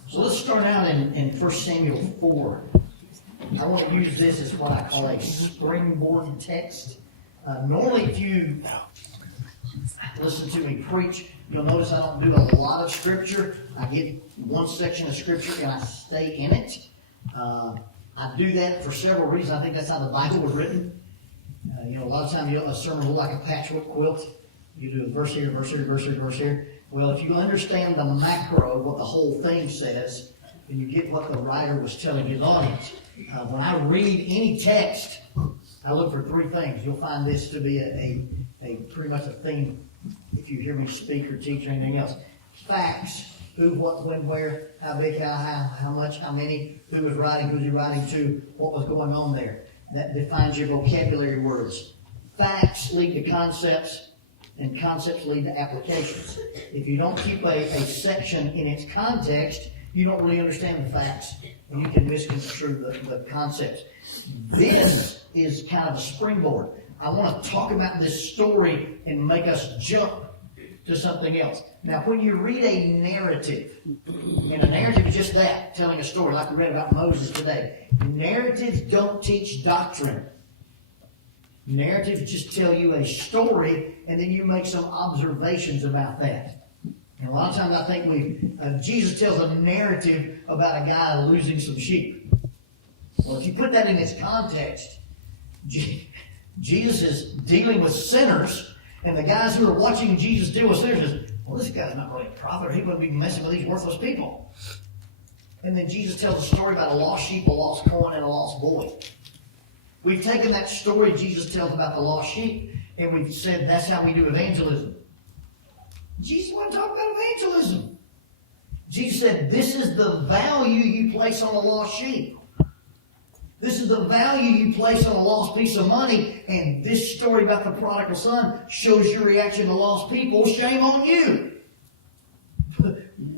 So let's start out in 1 Samuel 4. I want to use this as what I call a springboard text. Normally, if you listen to me preach, you'll notice I don't do a lot of scripture. I get one section of scripture and I stay in it. I do that for several reasons. I think that's how the Bible was written. A lot of times a sermon will look like a patchwork quilt. You do a verse here, verse here, verse here, verse here. Well, if you understand the macro, what the whole thing says, then you get what the writer was telling his audience. When I read any text, I look for three things. You'll find this to be a pretty much a theme if you hear me speak or teach or anything else. Facts. Who, what, when, where, how big, how much, how many, who was writing, who's he writing to, what was going on there. That defines your vocabulary words. Facts lead to concepts, and concepts lead to applications. If you don't keep a section in its context, you don't really understand the facts, and you can misconstrue the concepts. This is kind of a springboard. I want to talk about this story and make us jump to something else. Now, when you read a narrative, and a narrative is just that, telling a story, like we read about Moses today. Narratives don't teach doctrine. Narratives just tell you a story, and then you make some observations about that. And a lot of times I think Jesus tells a narrative about a guy losing some sheep. Well, if you put that in its context, Jesus is dealing with sinners, and the guys who are watching Jesus deal with sinners is, well, this guy's not really a prophet. He wouldn't be messing with these worthless people. And then Jesus tells a story about a lost sheep, a lost coin, and a lost boy. We've taken that story Jesus tells about the lost sheep, and we've said that's how we do evangelism. Jesus wanted to talk about evangelism. Jesus said, this is the value you place on a lost sheep. This is the value you place on a lost piece of money, and this story about the prodigal son shows your reaction to lost people. Shame on you.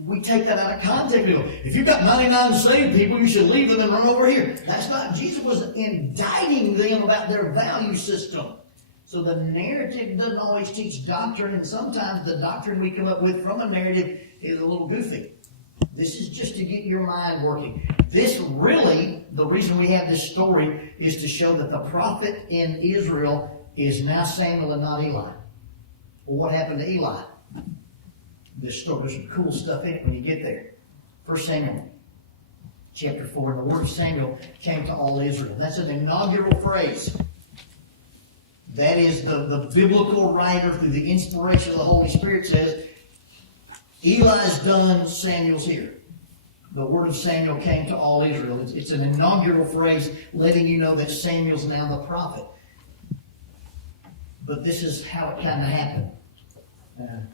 We take that out of context. We go, if you've got 99 saved people, you should leave them and run over here. That's not, Jesus was indicting them about their value system. So the narrative doesn't always teach doctrine, and sometimes the doctrine we come up with from a narrative is a little goofy. This is just to get your mind working. This really, the reason we have this story is to show that the prophet in Israel is now Samuel and not Eli. Well, what happened to Eli? This story, there's some cool stuff in it when you get there. 1 Samuel chapter 4, the word of Samuel came to all Israel. That's an inaugural phrase. That is the biblical writer through the inspiration of the Holy Spirit says, Eli's done, Samuel's here. The word of Samuel came to all Israel. It's an inaugural phrase letting you know that Samuel's now the prophet. But this is how it kind of happened.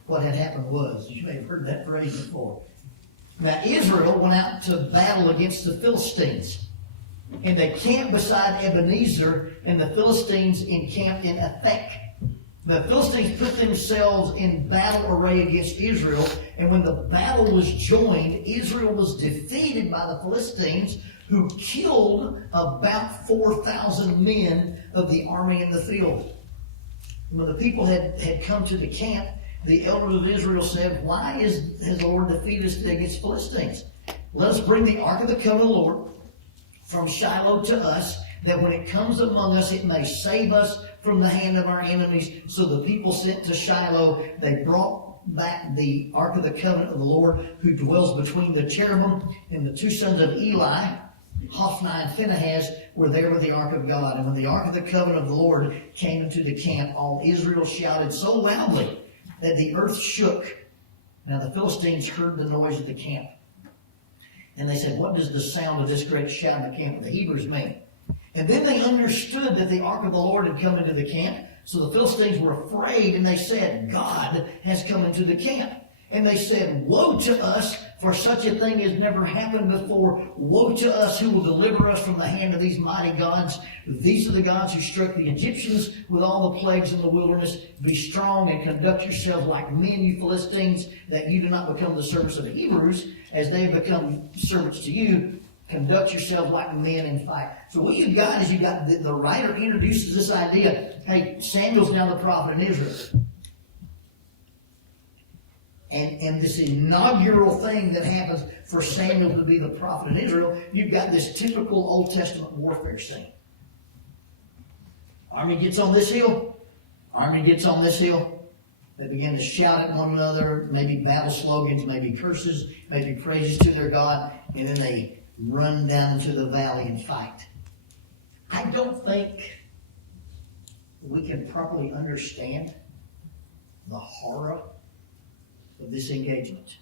What had happened was, you may have heard that phrase before. Now Israel went out to battle against the Philistines. And they camped beside Ebenezer, and the Philistines encamped in Athek. The Philistines put themselves in battle array against Israel, and when the battle was joined, Israel was defeated by the Philistines, who killed about 4,000 men of the army in the field. And when the people had come to the camp, the elders of Israel said, "Why has the Lord defeated us today against Philistines? Let us bring the ark of the covenant of the Lord from Shiloh to us, that when it comes among us, it may save us from the hand of our enemies." So the people sent to Shiloh. They brought back the ark of the covenant of the Lord, who dwells between the cherubim, and the two sons of Eli, Hophni and Phinehas, were there with the ark of God. And when the ark of the covenant of the Lord came into the camp, all Israel shouted so loudly that the earth shook. Now the Philistines heard the noise of the camp. And they said, "What does the sound of this great shout in the camp of the Hebrews mean?" And then they understood that the ark of the Lord had come into the camp. So the Philistines were afraid, and they said, "God has come into the camp." And they said, "Woe to us, for such a thing has never happened before. Woe to us, who will deliver us from the hand of these mighty gods? These are the gods who struck the Egyptians with all the plagues in the wilderness. Be strong and conduct yourselves like men, you Philistines, that you do not become the servants of the Hebrews, as they have become servants to you. Conduct yourselves like men and fight." So what you've got is the writer introduces this idea. Hey, Samuel's now the prophet in Israel. And this inaugural thing that happens for Samuel to be the prophet in Israel, you've got this typical Old Testament warfare scene. Army gets on this hill. Army gets on this hill. They begin to shout at one another, maybe battle slogans, maybe curses, maybe praises to their God, and then they run down into the valley and fight. I don't think we can properly understand the horror of this engagement.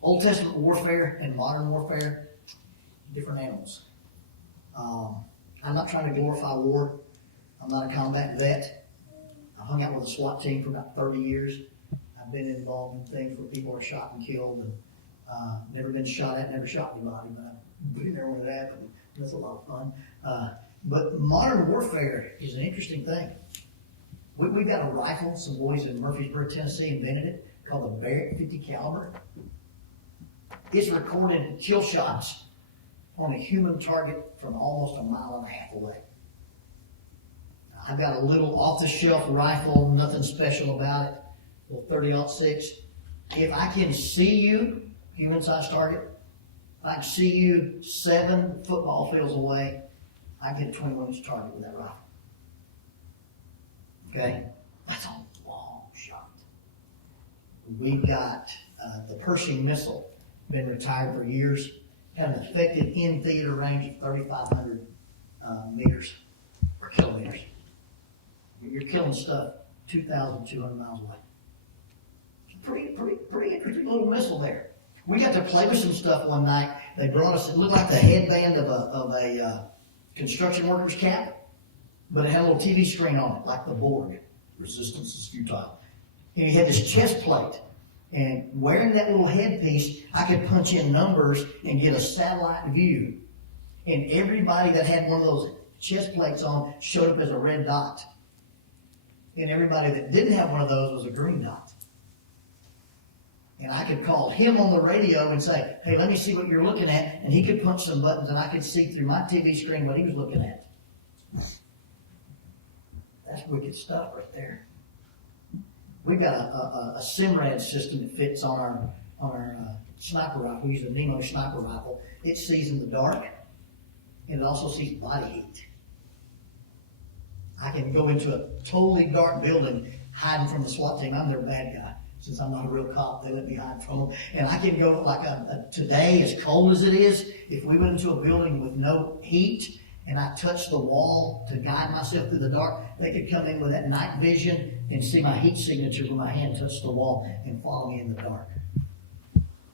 Old Testament warfare and modern warfare, different animals. I'm not trying to glorify war. I'm not a combat vet. I hung out with a SWAT team for about 30 years. I've been involved in things where people are shot and killed, and never been shot at, never shot anybody, but I've been there when it happened. That's a lot of fun. But modern warfare is an interesting thing. We've got a rifle, some boys in Murfreesboro, Tennessee invented it, called the Barrett 50 caliber. It's recorded kill shots on a human target from almost 1.5 miles away. I've got a little off-the-shelf rifle, nothing special about it, a little 30-06. If I can see you, human-sized target, if I can see you 7 football fields away, I get a 21-inch target with that rifle. Okay? That's a long shot. We've got the Pershing missile, been retired for years, had an effective in-theater range of 3,500 meters or kilometers. You're killing stuff 2,200 miles away. Pretty interesting little missile there. We got to play with some stuff one night. They brought us, it looked like the headband of a construction worker's cap, but it had a little TV screen on it, like the Borg. Resistance is futile. And he had this chest plate. And wearing that little headpiece, I could punch in numbers and get a satellite view. And everybody that had one of those chest plates on showed up as a red dot. And everybody that didn't have one of those was a green dot. And I could call him on the radio and say, "Hey, let me see what you're looking at." And he could punch some buttons and I could see through my TV screen what he was looking at. That's wicked stuff right there. We've got a SIMRAD system that fits on our sniper rifle. We use a Nemo sniper rifle. It sees in the dark, and it also sees body heat. I can go into a totally dark building hiding from the SWAT team. I'm their bad guy. Since I'm not a real cop, they let me hide from them. And I can go like today, as cold as it is, if we went into a building with no heat, and I touched the wall to guide myself through the dark, they could come in with that night vision and see my heat signature when my hand touched the wall and follow me in the dark.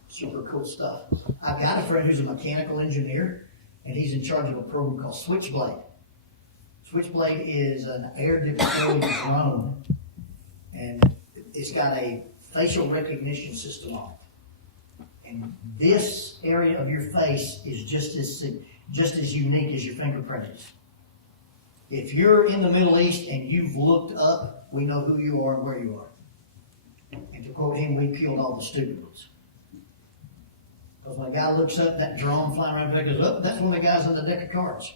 Super cool stuff. I've got a friend who's a mechanical engineer, and he's in charge of a program called Switchblade. Switchblade is an air deployed drone, and it's got a facial recognition system on it. And this area of your face is just as unique as your fingerprint is. If you're in the Middle East and you've looked up, we know who you are and where you are. And to quote him, we killed all the stupid ones. Because when a guy looks up, that drone flying around there goes, oh, that's one of the guys on the deck of cards.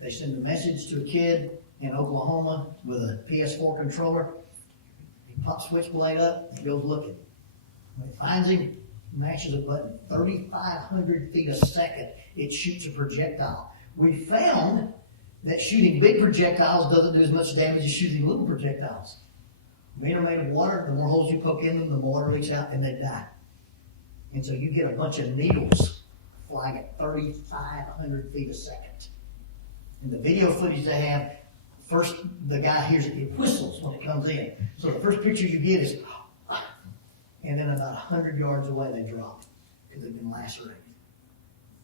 They send a message to a kid in Oklahoma with a PS4 controller. He pops switchblade up and goes looking. When he finds him, mashes a button. 3,500 feet a second, it shoots a projectile. We found that shooting big projectiles doesn't do as much damage as shooting little projectiles. Men are made of water. The more holes you poke in them, the more water leaks out and they die. And so you get a bunch of needles flying at 3,500 feet a second. And the video footage they have, first the guy hears it, it whistles when it comes in. So the first picture you get is, and then about 100 yards away they drop because they've been lacerated.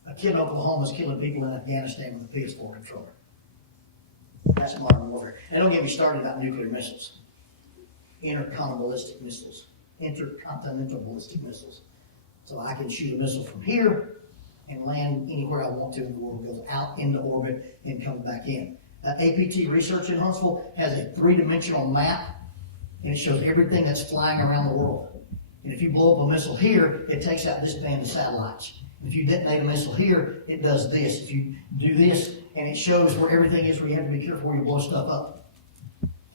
A kid in Oklahoma is killing people in Afghanistan with a PS4 controller. That's modern warfare. And don't get me started about nuclear missiles. Intercontinental ballistic missiles. So I can shoot a missile from here and land anywhere I want to in the world. It goes out into orbit and comes back in. APT Research in Huntsville has a 3-dimensional map, and it shows everything that's flying around the world. And if you blow up a missile here, it takes out this band of satellites. If you detonate a missile here, it does this. If you do this, and it shows where everything is, where you have to be careful where you blow stuff up.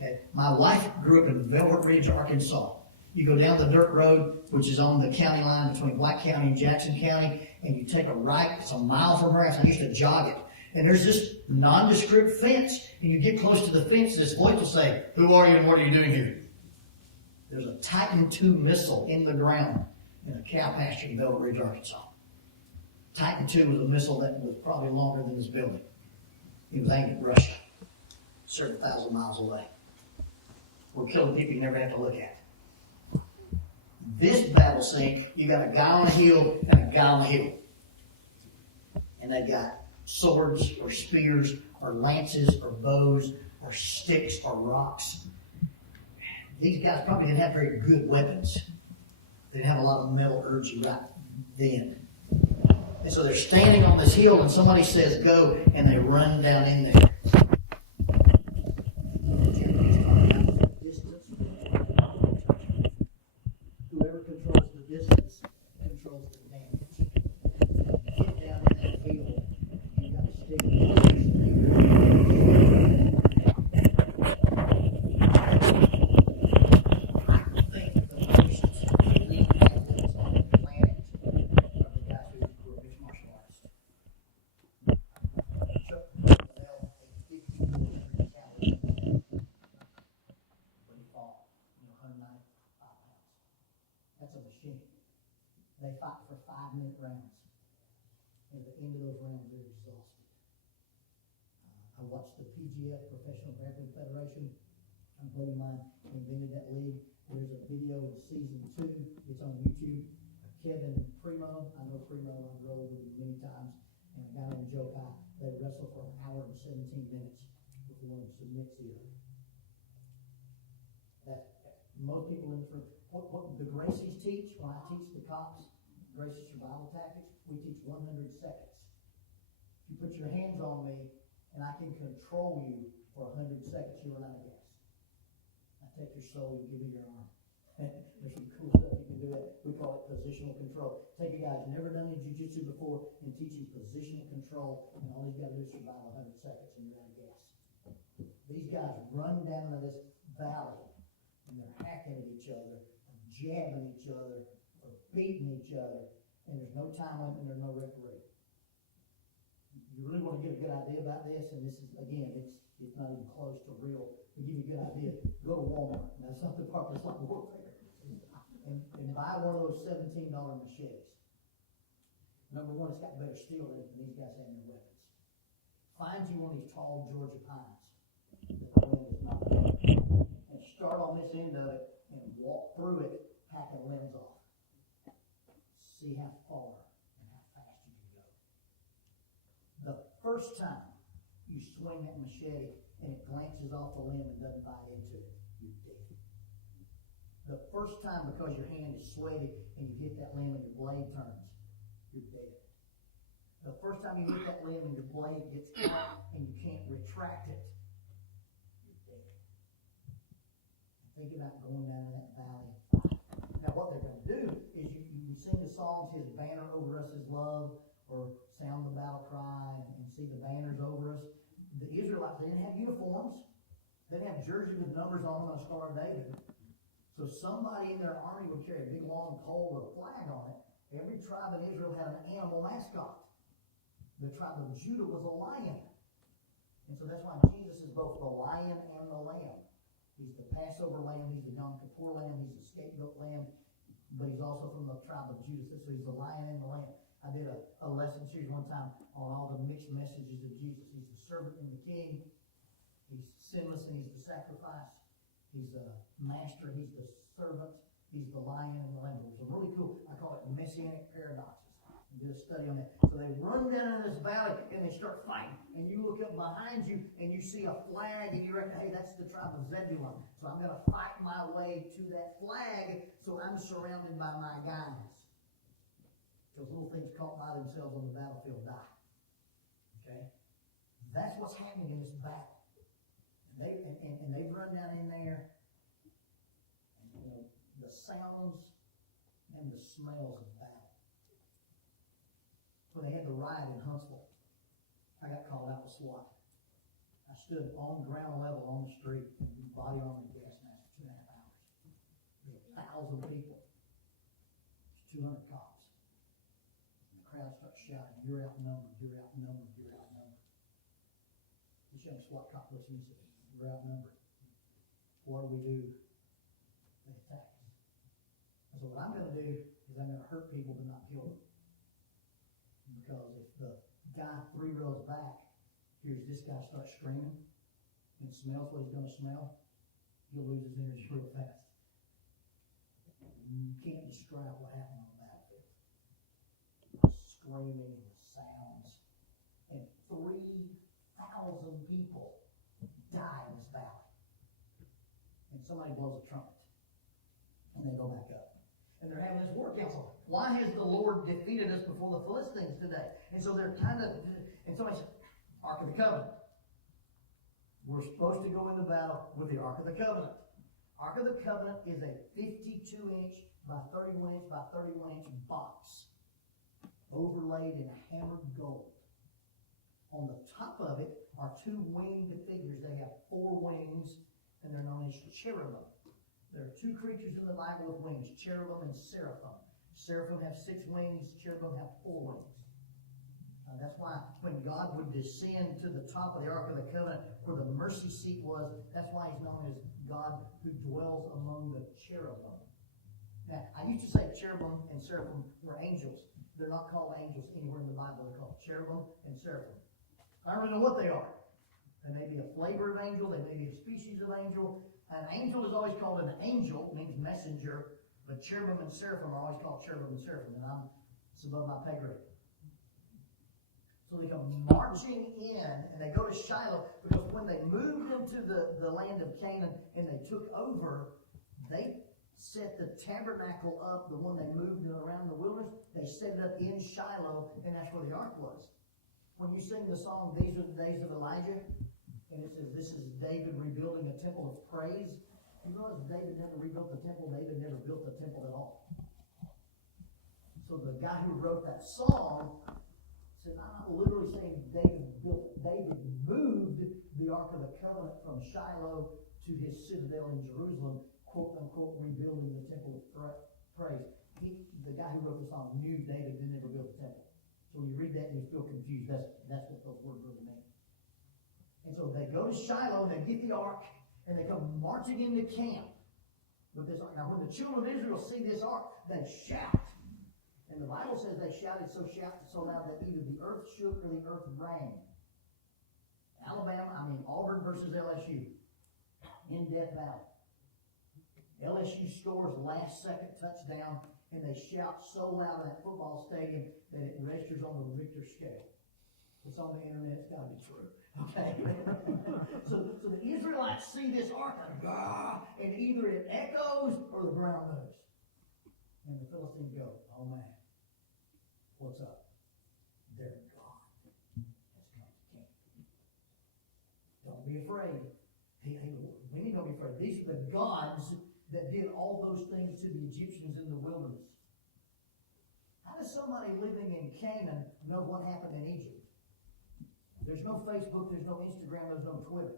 Okay. My wife grew up in Velvet Ridge, Arkansas. You go down the dirt road, which is on the county line between Black County and Jackson County, and you take a right. It's a mile from her house. I used to jog it. And there's this nondescript fence, and you get close to the fence, this voice will say, "Who are you and what are you doing here?" There's a Titan II missile in the ground in a cow pasture in Velvet Ridge, Arkansas. Titan II was a missile that was probably longer than this building. It was aimed at Russia, several thousand miles away. We're killing people you never have to look at. This battle scene, you got a guy on a hill and a guy on a hill. And they got swords or spears or lances or bows or sticks or rocks. These guys probably didn't have very good weapons. They didn't have a lot of metallurgy right then. And so they're standing on this hill and somebody says go, and they run down in there. Whoever controls the distance controls the damage. Get down in that hill, you got to stick with the I think the most elite athletes on the planet are the guys who were mixed martial artists. Chuck Liddell, a 54 calorie, when he fought, 195 pounds. That's a machine. They fight for 5-minute rounds. And at the end of those rounds, they're exhausted. I watched the PGF, Professional Grappling Federation. A buddy of mine invented that league. There's a video in season 2. It's on YouTube. Kevin Primo, I know Primo, I've rolled with him many times, and a guy named Joe Kai. They wrestle for an hour and 17 minutes before one submits the other. Most people in this room, what the Gracies teach, when I teach the cops, Gracie survival tactics, we teach 100 seconds. If you put your hands on me and I can control you for 100 seconds, you run out of gas. I take your soul and give you your arm. There's some cool stuff you can do that. We call it positional control. Take a guy who's never done any jiu-jitsu before and teach him positional control, and all he's got to do is survive 100 seconds and you're out of gas. These guys run down to this valley and they're hacking at each other, or jabbing each other, or beating each other, and there's no time limit and there's no referee. You really want to get a good idea about this, and this is, again, it's not even close to real. To give you a good idea, go to Walmart. Now, that's not the part that's like warfare. And buy one of those $17 machetes. Number one, it's got better steel in it than these guys have in their weapons. Find you one of these tall Georgia pines that the wind is not blowing. And start on this end of it and walk through it, hacking limbs off. See how far and how fast you can go. The first time you swing that machete and it glances off the limb and doesn't bite into it, you're dead. The first time, because your hand is sweaty and you hit that limb and your blade turns, you're dead. The first time you hit that limb and your blade gets caught and you can't retract it, you're dead. Think about going down in that valley. Now what they're going to do is you sing the songs, His banner over us is love, or sound the battle cry and see the banners over us. The Israelites, they didn't have uniforms. They didn't have jerseys with numbers on them and a Star of David. So somebody in their army would carry a big long pole with a flag on it. Every tribe in Israel had an animal mascot. The tribe of Judah was a lion. And so that's why Jesus is both the lion and the lamb. He's the Passover lamb, he's the Yom Kippur lamb, he's the scapegoat lamb, but he's also from the tribe of Judah. So he's the lion and the lamb. I did a lesson series one time on all the mixed messages of Jesus. He's the servant and the king. He's sinless and he's the sacrifice. He's the master and he's the servant. He's the lion and the lamb. It was really cool. I call it messianic paradoxes. I did a study on that. So they run down in this valley and they start fighting. And you look up behind you and you see a flag and you reckon, hey, that's the tribe of Zebulun. So I'm going to fight my way to that flag so I'm surrounded by my guys. Those little things caught by themselves on the battlefield die. Okay? That's what's happening in this battle. And they've run down in there, and you know, the sounds and the smells of battle. When they had the riot in Huntsville, I got called out with SWAT. I stood on ground level on the street and body armor and gas mask for 2.5 hours. There were 1,000 people. There's 200 cops. And the crowd starts shouting, you're outnumbered, you're outnumbered, you're outnumbered. This young SWAT cop listened and said, we're outnumbered. What do we do? They attack us. And so what I'm going to do is I'm going to hurt people but not kill them. Because if the guy 3 rows back hears this guy start screaming and smells what he's going to smell, he'll lose his energy real fast. You can't describe what happened on the battlefield. The screaming and the sounds. And 3,000 people die in this valley. And somebody blows a trumpet. And they go back up. And they're having this war council. Why has the Lord defeated us before the Philistines today? And so they're kind of, and somebody said, Ark of the Covenant. We're supposed to go into battle with the Ark of the Covenant. Ark of the Covenant is a 52-inch by 31-inch by 31-inch box overlaid in hammered gold. On the top of it are 2 winged figures. They have 4 wings, and they're known as cherubim. There are 2 creatures in the Bible with wings, cherubim and seraphim. Seraphim have 6 wings, cherubim have 4 wings. That's why when God would descend to the top of the Ark of the Covenant, where the mercy seat was, that's why he's known as God who dwells among the cherubim. Now, I used to say cherubim and seraphim were angels. They're not called angels anywhere in the Bible. They're called cherubim and seraphim. I don't really know what they are. They may be a flavor of angel. They may be a species of angel. An angel is always called an angel, means messenger. But cherubim and seraphim are always called cherubim and seraphim. And it's above my pay grade. So they come marching in, and they go to Shiloh, because when they moved into the land of Canaan and they took over, they set the tabernacle up, the one they moved around the wilderness. They set it up in Shiloh, and that's where the ark was. When you sing the song, These Are the Days of Elijah, and it says, this is David rebuilding a temple of praise. You realize David never rebuilt the temple. David never built the temple at all. So the guy who wrote that song said, I'm not literally saying David built it. David moved the Ark of the Covenant from Shiloh to his citadel in Jerusalem, quote unquote, rebuilding the temple of praise. The guy who wrote the song knew David didn't ever build the temple. So when you read that and you feel confused, that's what those words really mean. And so they go to Shiloh and they get the ark and they come marching into camp with this ark. Now when the children of Israel see this ark, they shout. And the Bible says they shouted so loud that either the earth shook or the earth rang. Auburn versus LSU in Death Valley. LSU scores last second touchdown, and they shout so loud in that football stadium that it registers on the Richter scale. It's on the internet, it's gotta be true. Okay? so the Israelites see this ark, and either it echoes or the ground moves. And the Philistines go, oh man, what's up? Their God has come to camp. Don't be afraid. Hey, we need to be afraid. These are the gods that did all those things to the Egyptians in the wilderness. How does somebody living in Canaan know what happened in Egypt? There's no Facebook, there's no Instagram, there's no Twitter.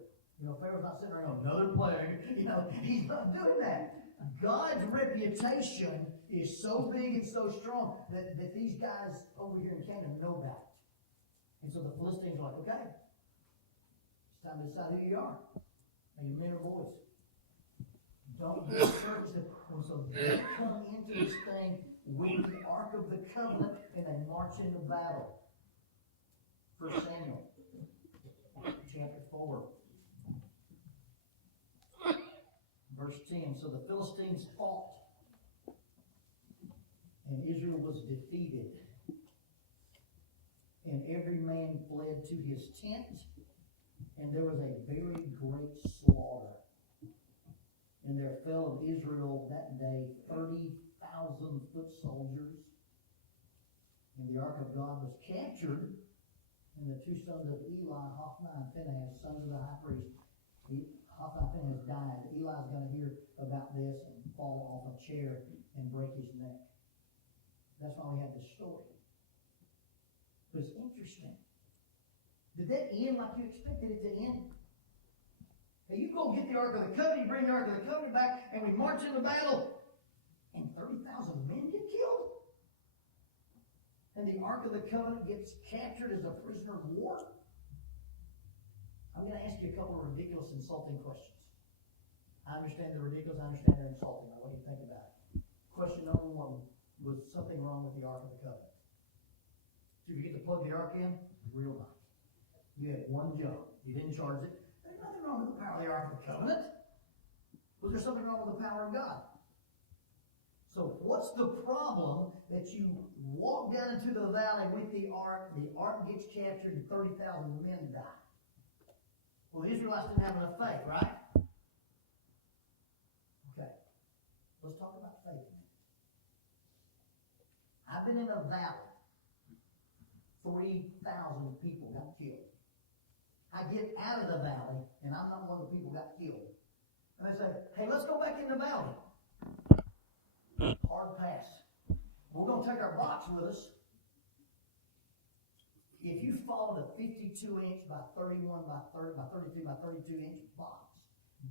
Pharaoh's not sitting around going, another plague. He's not doing that. God's reputation is so big and so strong that these guys over here in Canaan know that. And so the Philistines are like, okay, it's time to decide who you are. Are you men or boys? Don't be discouraged. And so they come into this thing with the Ark of the Covenant and they march into battle. 1 Samuel chapter 4. Verse 10. So the Philistines fought, and Israel was defeated. And every man fled to his tent, and there was a very great slaughter. And there fell of Israel that day 30,000 foot soldiers. And the ark of God was captured, and the two sons of Eli, Hophni and Phinehas, sons of the high priest, Hophni and Phinehas died. Eli's going to hear about this and fall off a chair and break his neck. That's why we have this story. But it's interesting. Did that end like you expected it to end? Hey, you go get the Ark of the Covenant, you bring the Ark of the Covenant back, and we march into battle, and 30,000 men get killed? And the Ark of the Covenant gets captured as a prisoner of war? I'm going to ask you a couple of ridiculous, insulting questions. I understand they're ridiculous, I understand they're insulting. Now, what do you think about it? Question number one, was something wrong with the Ark of the Covenant? Did you get to plug the Ark in? Real nice. You had one job. You didn't charge it. There's nothing wrong with the power of the Ark of the Covenant. Was there something wrong with the power of God? So what's the problem that you walk down into the valley with the ark gets captured, and 30,000 men die? Well, the Israelites didn't have enough faith, right? Okay. Let's talk about faith a minute. I've been in a valley. 3,000 people got killed. I get out of the valley, and I'm not one of the people who got killed. And they say, hey, let's go back in the valley. Hard pass. We're going to take our box with us. If you followed a 52-inch by 31 by 30 by 32 by 32-inch box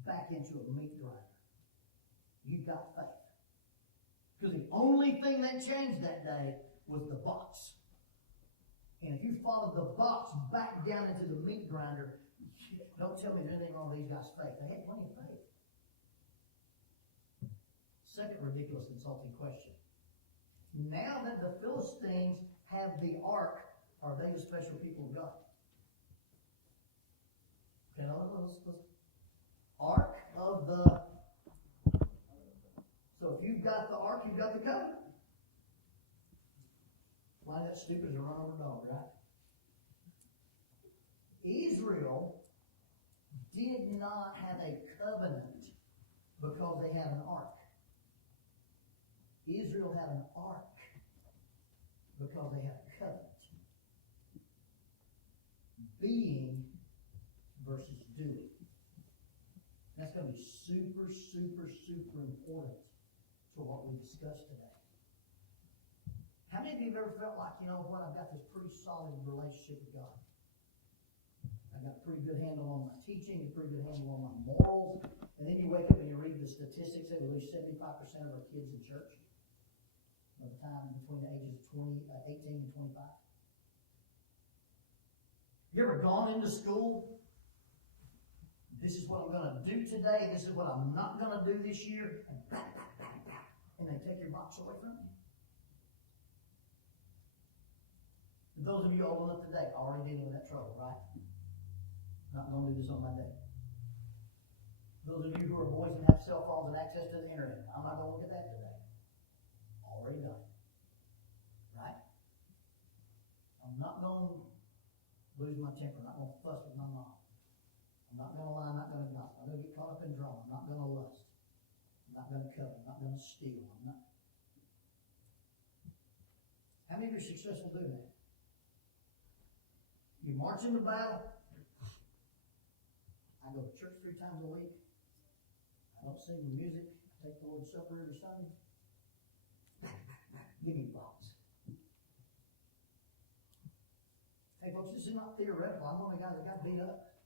back into a meat grinder, you got faith. Because the only thing that changed that day was the box. And if you followed the box back down into the meat grinder, don't tell me there's anything wrong with these guys' faith. They had plenty of faith. Second ridiculous, insulting question. Now that the Philistines have the ark, are they the special people of God? Okay, now let's ark of the... So if you've got the ark, you've got the covenant. Why that stupid as a run over dog, right? Israel did not have a covenant because they had an ark. Israel had an ark because they had a covenant. Being versus doing. That's going to be super, super, super important to what we discussed today. How many of you have ever felt like, you know what, I've got this pretty solid relationship with God. I've got a pretty good handle on my teaching, a pretty good handle on my morals, and then you wake up and you read the statistics that we lose 75% of our kids in church by the time between the ages of 18 and 25. You ever gone into school? This is what I'm going to do today, and this is what I'm not going to do this year, and back, and they take your box away from you. And those of you old enough today already dealing with that trouble, right? Not going to do this on my day. Those of you who are boys and have cell phones and access to the internet, I'm not going to look at that today. Already done. Right? I'm not going to lose my temper. I'm not going to fuss with my mom. I'm not going to lie. I'm not going to gossip. I'm not going to get caught up in drama. I'm not going to lust. I'm not going to covet. I'm not going to steal. I'm not. How many of you are successful doing that? You march into battle. I go to church 3 times a week. I don't sing the music. I take the Lord's Supper every Sunday. Give me thoughts. Hey folks, this is not theoretical. I'm one of the guys that got beat up.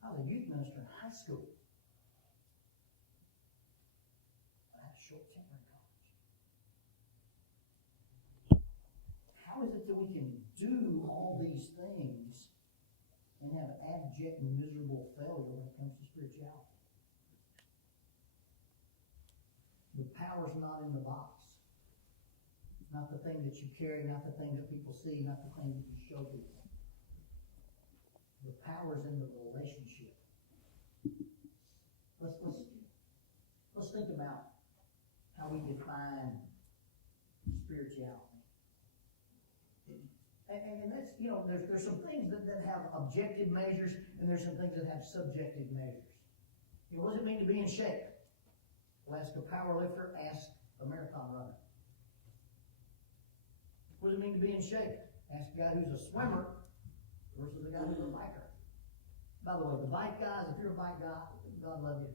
I was a youth minister in high school. I had a short temper in college. How is it that we can do all these things and have abject and miserable failure when it comes to spirituality? The power's not in the box. Not the thing that you carry, not the thing that people see, not the thing that you show people. The power's in the relationship. Let's think about how we define spirituality. And that's, there's some things that have objective measures, and there's some things that have subjective measures. What does it mean to be in shape? Well, ask a power lifter, ask a marathon runner. What does it mean to be in shape? Ask a guy who's a swimmer versus a guy who's a biker. By the way, the bike guys, if you're a bike guy, God love you.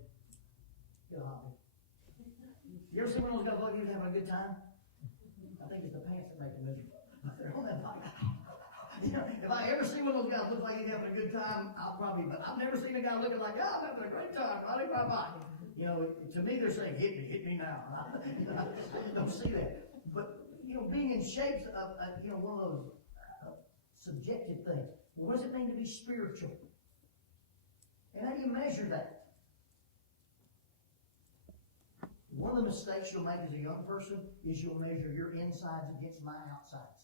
Get a hobby. You ever see one of those guys look like he's having a good time? I think it's the pants that make them miserable. They're on that bike. If I ever see one of those guys look like he's having a good time, but I've never seen a guy looking like, I'm having a great time riding my bike. To me, they're saying, hit me now. I don't see that. But, being in shape's one of those subjective things. Well, what does it mean to be spiritual? And how do you measure that? One of the mistakes you'll make as a young person is you'll measure your insides against my outsides.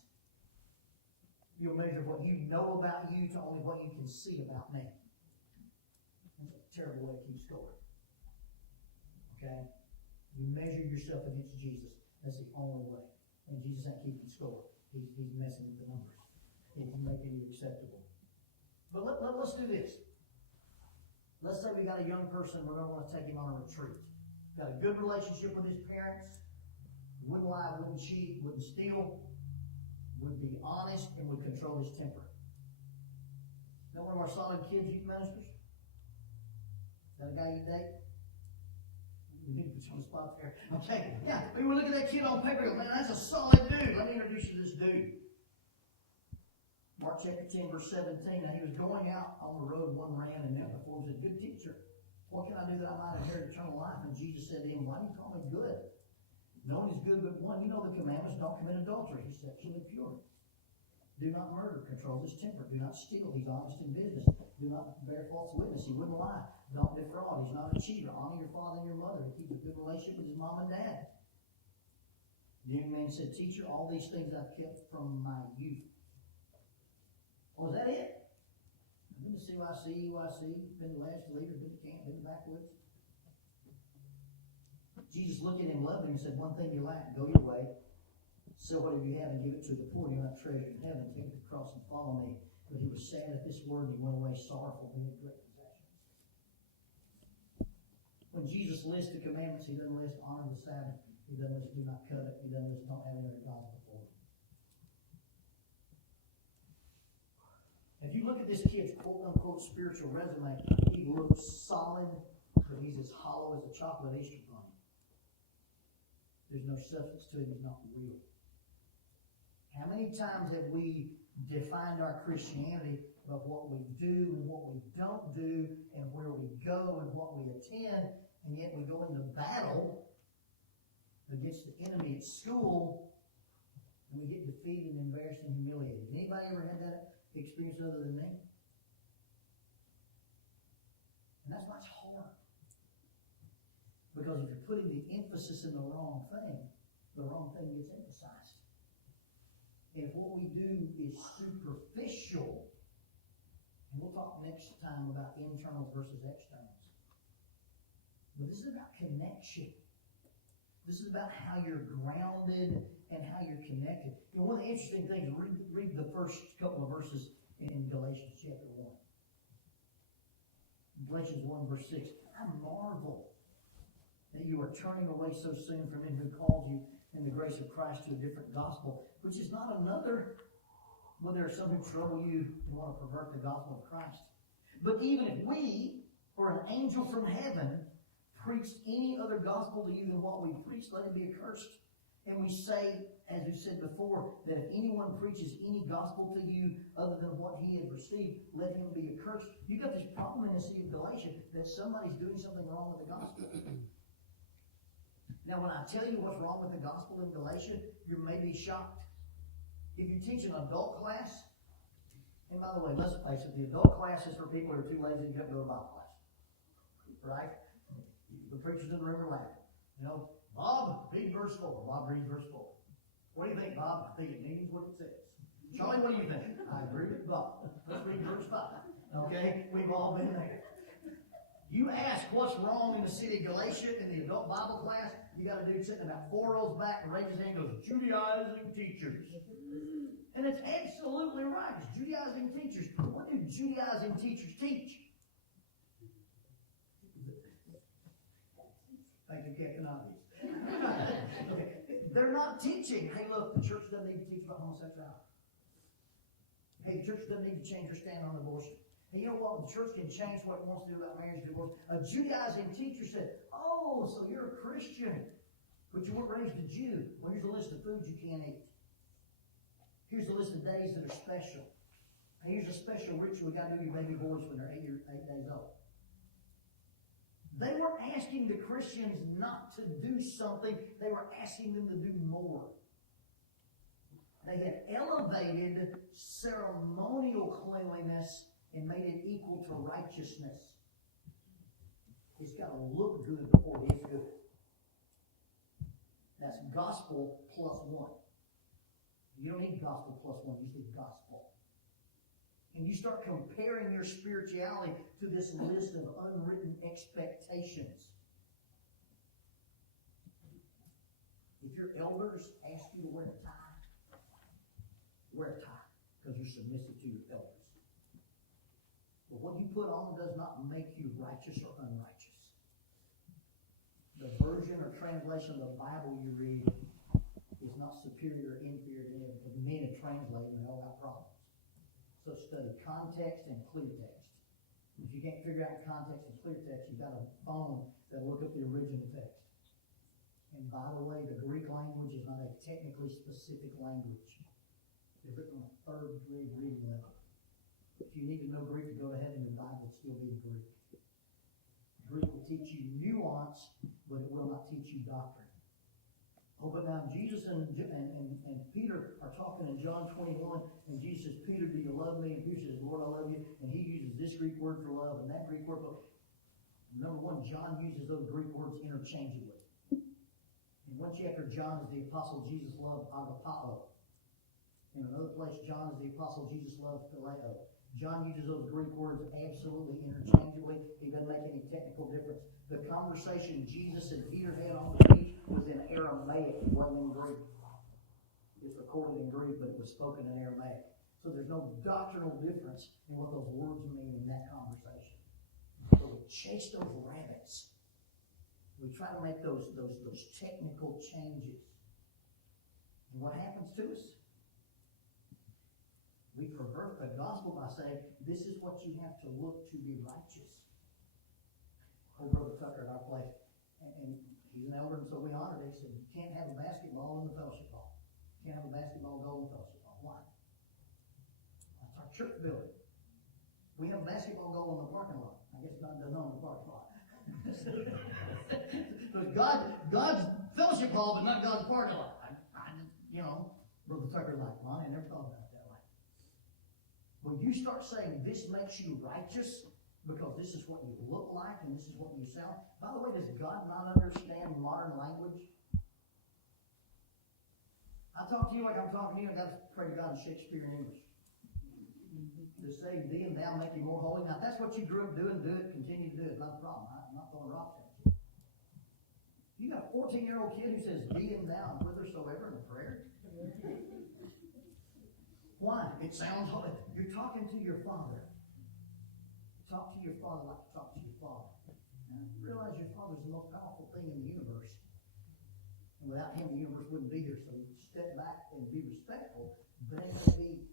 You'll measure what you know about you to only what you can see about me. That's a terrible way to keep score. Okay? You measure yourself against Jesus. That's the only way. And Jesus ain't keeping score. He's messing with the numbers. He's making you acceptable. But let's do this. Let's say we got a young person, we're going to want to take him on a retreat. Got a good relationship with his parents, wouldn't lie, wouldn't cheat, wouldn't steal, would be honest, and would control his temper. Is that one of our solid kids youth ministers? Is that a guy you date? We need to put you on the spot there. Okay, yeah, we look at that kid on paper and go, man, that's a solid dude. Let me introduce you to this dude. Mark chapter 10, verse 17. Now he was going out on the road, one ran and knelt before him and said, good teacher, what can I do that I might inherit eternal life? And Jesus said to him, why do you call me good? No one is good but one. You know the commandments, don't commit adultery. He's sexually pure. Do not murder, controls his temper. Do not steal, he's honest in business. Do not bear false witness, he wouldn't lie. Don't defraud, he's not a cheater. Honor your father and your mother. He keeps a good relationship with his mom and dad. The young man said, teacher, all these things I've kept from my youth. Oh, is that it? I've been to CYC, UIC, been to Last Leader, been to camp, been to backwoods. Jesus looked at him, loved him, and said, one thing you lack, go your way, sell whatever you have and give it to the poor, you'll have treasure in heaven, take the cross and follow me. But he was sad at this word, and he went away sorrowful, and he had great possessions. When Jesus lists the commandments, he doesn't list honor the Sabbath, he doesn't list do not covet, he doesn't list don't have any other gods before him. If you look at this kid's quote-unquote spiritual resume, he looks solid, but he's as hollow as a chocolate Easter bunny. There's no substance to him. He's not real. How many times have we defined our Christianity by what we do and what we don't do and where we go and what we attend, and yet we go into battle against the enemy at school and we get defeated, embarrassed, and humiliated? Anybody ever had that experience other than me? And that's why it's hard. Because if you're putting the emphasis in the wrong thing gets emphasized. And if what we do is superficial, and we'll talk next time about internals versus externals. But this is about connection. This is about how you're grounded and how you're connected. You know, one of the interesting things, read the first couple of verses in Galatians chapter 1. Galatians 1 verse 6. I marvel that you are turning away so soon from him who called you in the grace of Christ to a different gospel, which is not another. Well, there are some who trouble you and want to pervert the gospel of Christ. But even if we, or an angel from heaven, preached any other gospel to you than what we preached, let him be accursed. And we say, as we said before, that if anyone preaches any gospel to you other than what he has received, let him be accursed. You've got this problem in the city of Galatia that somebody's doing something wrong with the gospel. Now, when I tell you what's wrong with the gospel in Galatia, you may be shocked. If you teach an adult class, and by the way, let's face it, the adult class is for people who are too lazy to go to Bible class. Right? The preachers in the room are laughing. You know, Bob, read verse 4. Bob reads verse 4. What do you think, Bob? I think it means what it says. Charlie, what do you think? I agree with Bob. Let's read verse 5. Okay? We've all been there. You ask what's wrong in the city of Galatia in the adult Bible class, you got a dude sitting about 4 rows back and raises his hand and goes, Judaizing teachers. And it's absolutely right. It's Judaizing teachers. What do Judaizing teachers teach? Thank you, Captain Obvious. Okay. They're not teaching, hey, look, the church doesn't need to teach about homosexuality. Hey, the church doesn't need to change their stand on abortion. Hey, you know what? The church can change what it wants to do about marriage and divorce. A Judaizing teacher said, oh, so you're a Christian, but you weren't raised a Jew. Well, here's a list of foods you can't eat. Here's a list of days that are special. And here's a special ritual you got to do your baby boys when they're 8 days old. They weren't asking the Christians not to do something. They were asking them to do more. They had elevated ceremonial cleanliness and made it equal to righteousness. It's got to look good before it's good. That's gospel plus one. You don't need gospel plus one. You just need gospel. And you start comparing your spirituality to this list of unwritten expectations. If your elders ask you to wear a tie, wear a tie because you're submissive to your elders. But what you put on does not make you righteous or unrighteous. The version or translation of the Bible you read is not superior or inferior to any of the men that translate and they all got problems. So study context and clear text. If you can't figure out context and clear text, you've got a phone that'll look up the original text. And by the way, the Greek language is not a technically specific language. It's written on a 3rd grade reading level. If you need to know Greek to go to heaven, the Bible will still be in Greek. Greek will teach you nuance, but it will not teach you doctrine. Oh, but now Jesus and Peter are talking in John 21, and Jesus says, Peter, do you love me? And Peter says, Lord, I love you. And he uses this Greek word for love and that Greek word for love. Number one, John uses those Greek words interchangeably. In one chapter, John is the apostle Jesus loved agapao. In another place, John is the apostle Jesus loved phileo. John uses those Greek words absolutely interchangeably. He doesn't make any technical difference. The conversation Jesus and Peter had on the beach was in Aramaic. It wasn't in Greek. It's recorded in Greek, but it was spoken in Aramaic. So there's no doctrinal difference in what those words mean in that conversation. So we chase those rabbits. We try to make those technical changes. And what happens to us? We pervert the gospel by saying, this is what you have to look to be righteous. Old Brother Tucker at our place, and he's an elder, and so we honored him. He said, you can't have a basketball in the fellowship hall. You can't have a basketball goal in the fellowship hall. Why? That's our church building. We have a basketball goal in the parking lot. I guess God doesn't own the parking lot. So God's fellowship hall, but not God's parking lot. Brother Tucker like, well, I never thought about it that way. When you start saying this makes you righteous because this is what you look like and this is what you sound. By the way, does God not understand modern language? I talk to you like I'm talking to you, and God's pray to God in Shakespearean English. To say thee and thou make you more holy. Now, if that's what you grew up doing, do it, continue to do it. Not a problem. I'm not throwing rocks at you. You got a 14-year-old kid who says, "Be him thou and whithersoever" in a prayer? Why? It sounds like you're talking to your father. Talk to your father like you talk to your father. Now, realize your father's the most powerful thing in the universe. And without him, the universe wouldn't be here. So step back and be respectful. But it may be.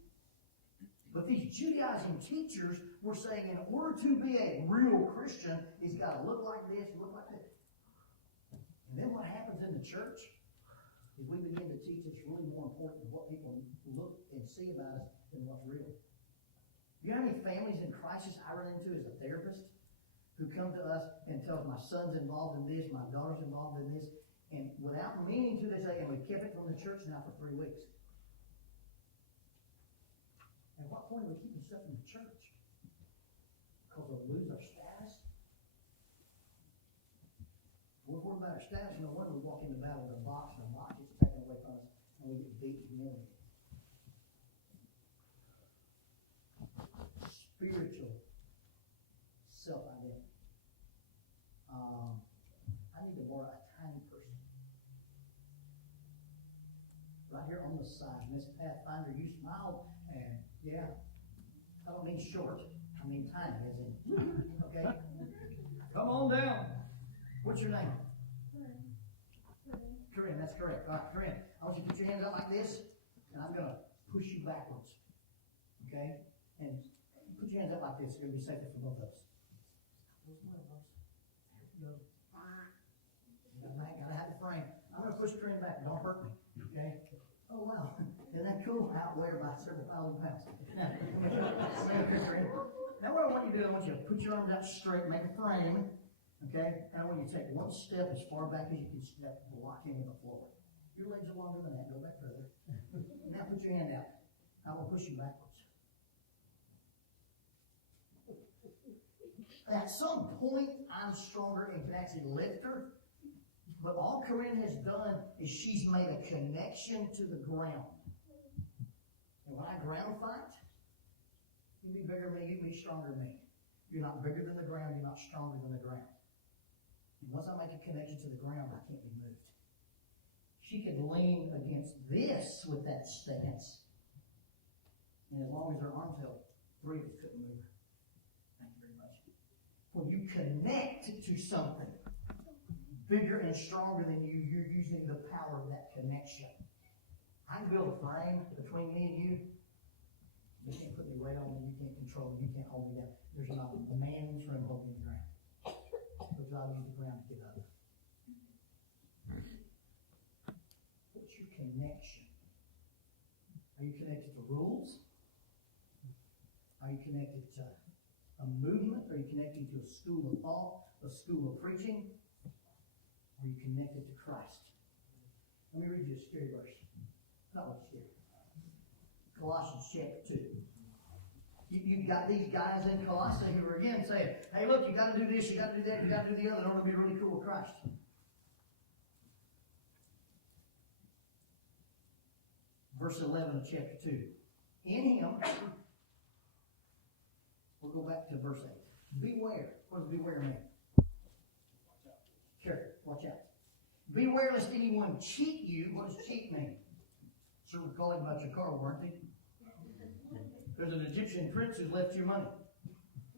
But these Judaizing teachers were saying in order to be a real Christian, he's got to look like this, look like that. And then what happens in the church is we begin to teach it's really more important than what people look and see about us than what's real. You know how many families in crisis I run into as a therapist who come to us and tell us my son's involved in this, my daughter's involved in this, and without meaning to, they say, and we kept it from the church now for 3 weeks. At what point are we keeping stuff in the church? Because we'll lose our status? What about our status? No wonder we walk into battle with a box and a box gets taken away from us and we get beat and humiliated. Spiritual self-identity. I need to borrow a tiny person. Right here on the side, Miss Pathfinder, you smiled, and yeah, I don't mean short, I mean tiny, as in, okay? Come on down. What's your name? Corinne, that's correct. All right, Corinne, I want you to put your hands out like this, and I'm going to push you backwards. Okay? And put your hands up like this. It's going to be safer for both of us. There you go. Got to have the frame. I'm going to push Corinne back. Don't hurt me. Okay? Oh, wow. Isn't that cool? Outweighed by several thousand pounds. Now, what I want you to do, I want you to put your arms out straight, make a frame. Okay? And I want you to take one step as far back as you can step to lock into the floor. Your legs are longer than that. Go back further. Now put your hand out. I will push you backwards. At some point, I'm stronger and can actually lift her. But all Corinne has done is she's made a connection to the ground. And when I ground fight, you can be bigger than me, you can be stronger than me. You're not bigger than the ground, you're not stronger than the ground. And once I make a connection to the ground, I can't be moved. She could lean against this with that stance. And as long as her arms held, 3 of us couldn't move her. Thank you very much. When you connect to something bigger and stronger than you, you're using the power of that connection. I can build a frame between me and you. You can't put any weight on me. You can't control me. You can't hold me down. There's not a man in this room holding the ground. Because I'll use the ground to get up. What's your connection? Are you connected to rules? Are you connected to a movement? Are you connected to a school of thought, a school of preaching? Are you connected to Christ? Let me read you a scary verse. Not what's scary. Colossians chapter 2. You've got these guys in Colossae who are again saying, hey, look, you got to do this, you got to do that, you got to do the other in order to be really cool with Christ. Verse 11 of chapter 2. In him, we'll go back to verse 8. Beware. What does beware mean? Careful. Watch out. Beware lest anyone cheat you. What does cheat mean? Sure, we're calling about your car, weren't they? There's an Egyptian prince who's left you money.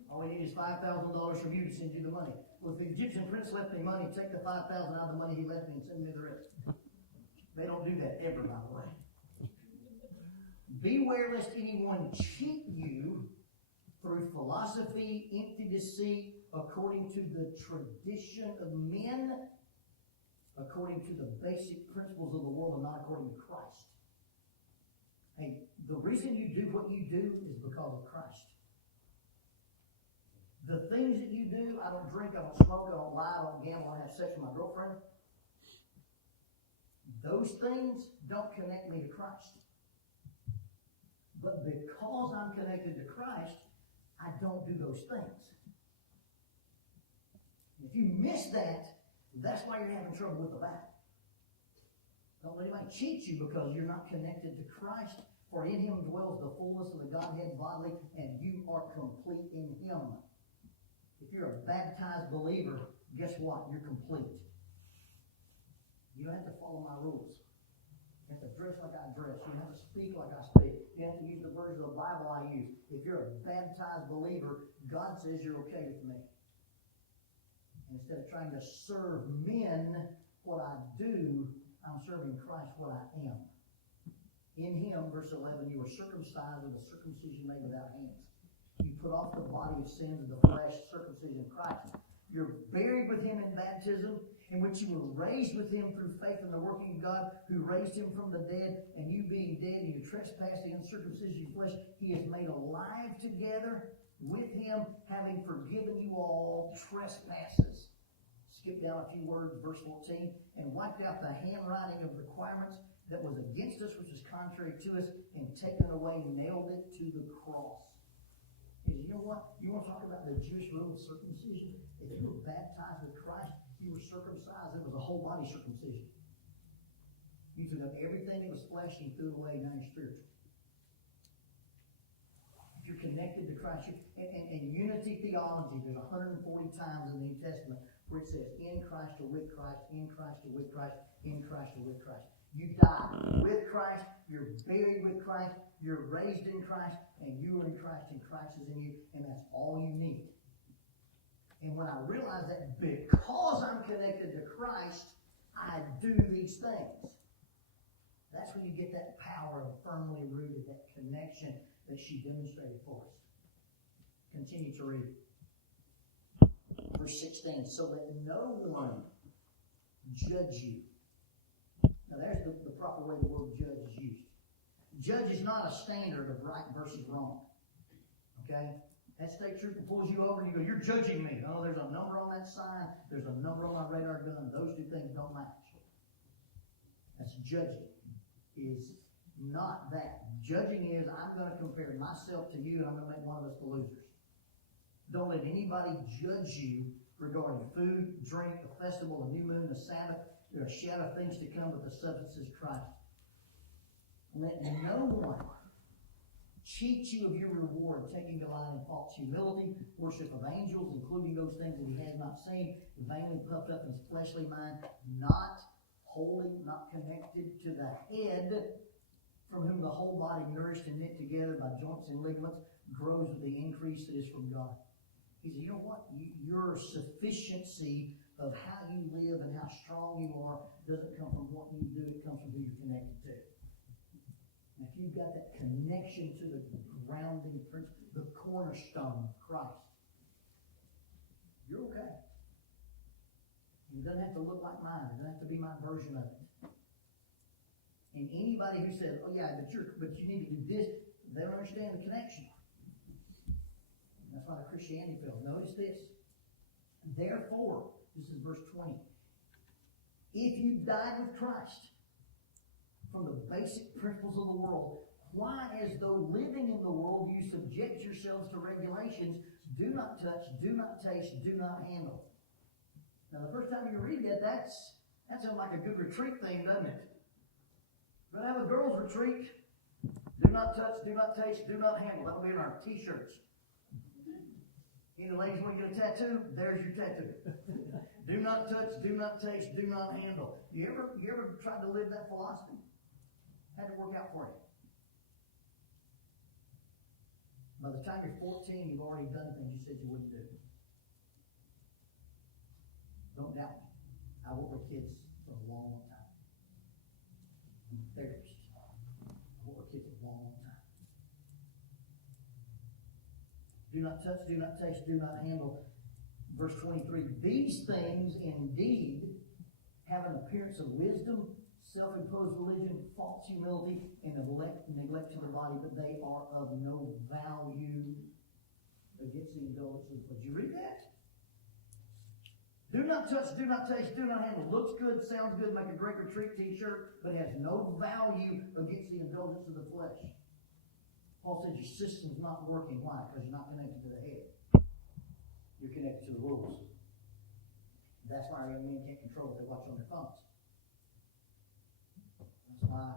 All we need is $5,000 from you to send you the money. Well, if the Egyptian prince left me money, take the $5,000 out of the money he left me and send me the rest. They don't do that ever, by the way. Beware lest anyone cheat you through philosophy, empty deceit, according to the tradition of men, according to the basic principles of the world, and not according to Christ. Hey, the reason you do what you do is because of Christ. The things that you do, I don't drink, I don't smoke, I don't lie, I don't gamble, I don't have sex with my girlfriend. Those things don't connect me to Christ. But because I'm connected to Christ, I don't do those things. If you miss that, that's why you're having trouble with the battle. Don't let anybody cheat you because you're not connected to Christ. For in him dwells the fullness of the Godhead bodily, and you are complete in him. If you're a baptized believer, guess what? You're complete. You don't have to follow my rules. You have to dress like I dress. You have to speak like I speak. You have to use the version of the Bible I use. If you're a baptized believer, God says you're okay with me. And instead of trying to serve men what I do, I'm serving Christ what I am. In Him, verse 11, you were circumcised with a circumcision made without hands. You put off the body of sins of the flesh, circumcision of Christ. You're buried with Him in baptism, in which you were raised with Him through faith in the working of God, who raised Him from the dead, and you being dead in your trespass and uncircumcision of your flesh, He has made alive together with Him, having forgiven you all trespasses. Skip down a few words, verse 14, and wiped out the handwriting of requirements that was against us, which was contrary to us, and taken away, nailed it to the cross. You know what? You want to talk about the Jewish rule of circumcision? If you were baptized with Christ, you were circumcised. It was a whole body circumcision. You took up everything that was flesh and threw it away. Now you're spiritual. If you're connected to Christ, and unity theology, there's 140 times in the New Testament where it says, in Christ or with Christ, in Christ or with Christ, in Christ or with Christ. You died with Christ, you're buried with Christ, you're raised in Christ, and you are in Christ, and Christ is in you, and that's all you need. And when I realize that because I'm connected to Christ, I do these things. That's when you get that power of firmly rooted, that connection that she demonstrated for us. Continue to read. Verse 16, so that no one judge you. Now there's the proper way the word judge is used. Judge is not a standard of right versus wrong. Okay? That state trooper pulls you over and you go, you're judging me. Oh, there's a number on that sign. There's a number on my radar gun. Those two things don't match. That's judging. Is not that. Judging is I'm going to compare myself to you and I'm going to make one of us the losers. Don't let anybody judge you regarding food, drink, a festival, a new moon, a Sabbath. There are a shadow of things to come, but the substance is Christ. Let no one cheat you of your reward, taking delight in false humility, worship of angels, including those things that he has not seen, vainly puffed up in his fleshly mind, not holy, not connected to the head, from whom the whole body, nourished and knit together by joints and ligaments, grows with the increase that is from God. He said, you know what? Your sufficiency of how you live and how strong you are doesn't come from what you do. It comes from who you're connected to. And if you've got that connection to the grounding principle, the cornerstone of Christ, you're okay. It doesn't have to look like mine. It doesn't have to be my version of it. And anybody who says, oh yeah, but you need to do this, they don't understand the connection. That's why the Christianity fails. Notice this. Therefore, this is verse 20. If you died with Christ from the basic principles of the world, why, as though living in the world, you subject yourselves to regulations, do not touch, do not taste, do not handle. Now, the first time you read that sounds like a good retreat thing, doesn't it? We're going to have a girls' retreat. Do not touch, do not taste, do not handle. That'll be in our t-shirts. Any ladies want to get a tattoo? There's your tattoo. Do not touch, do not taste, do not handle. You ever tried to live that philosophy? Had to work out for you. By the time you're 14, you've already done things you said you wouldn't do. Don't doubt me. I work with kids for a long, long time. I'm a therapist. I work with kids for a long, long time. Do not touch, do not taste, do not handle. Verse 23, these things indeed have an appearance of wisdom, self-imposed religion, false humility, and neglect to the body, but they are of no value against the indulgence. Did you read that? Do not touch, do not taste, do not handle. Looks good, sounds good, make a great retreat t-shirt, but it has no value against the indulgence of the flesh. Paul said your system's not working. Why? Because you're not connected to the head. You're connected to the rules. That's why our young men can't control what they watch on their phones. That's why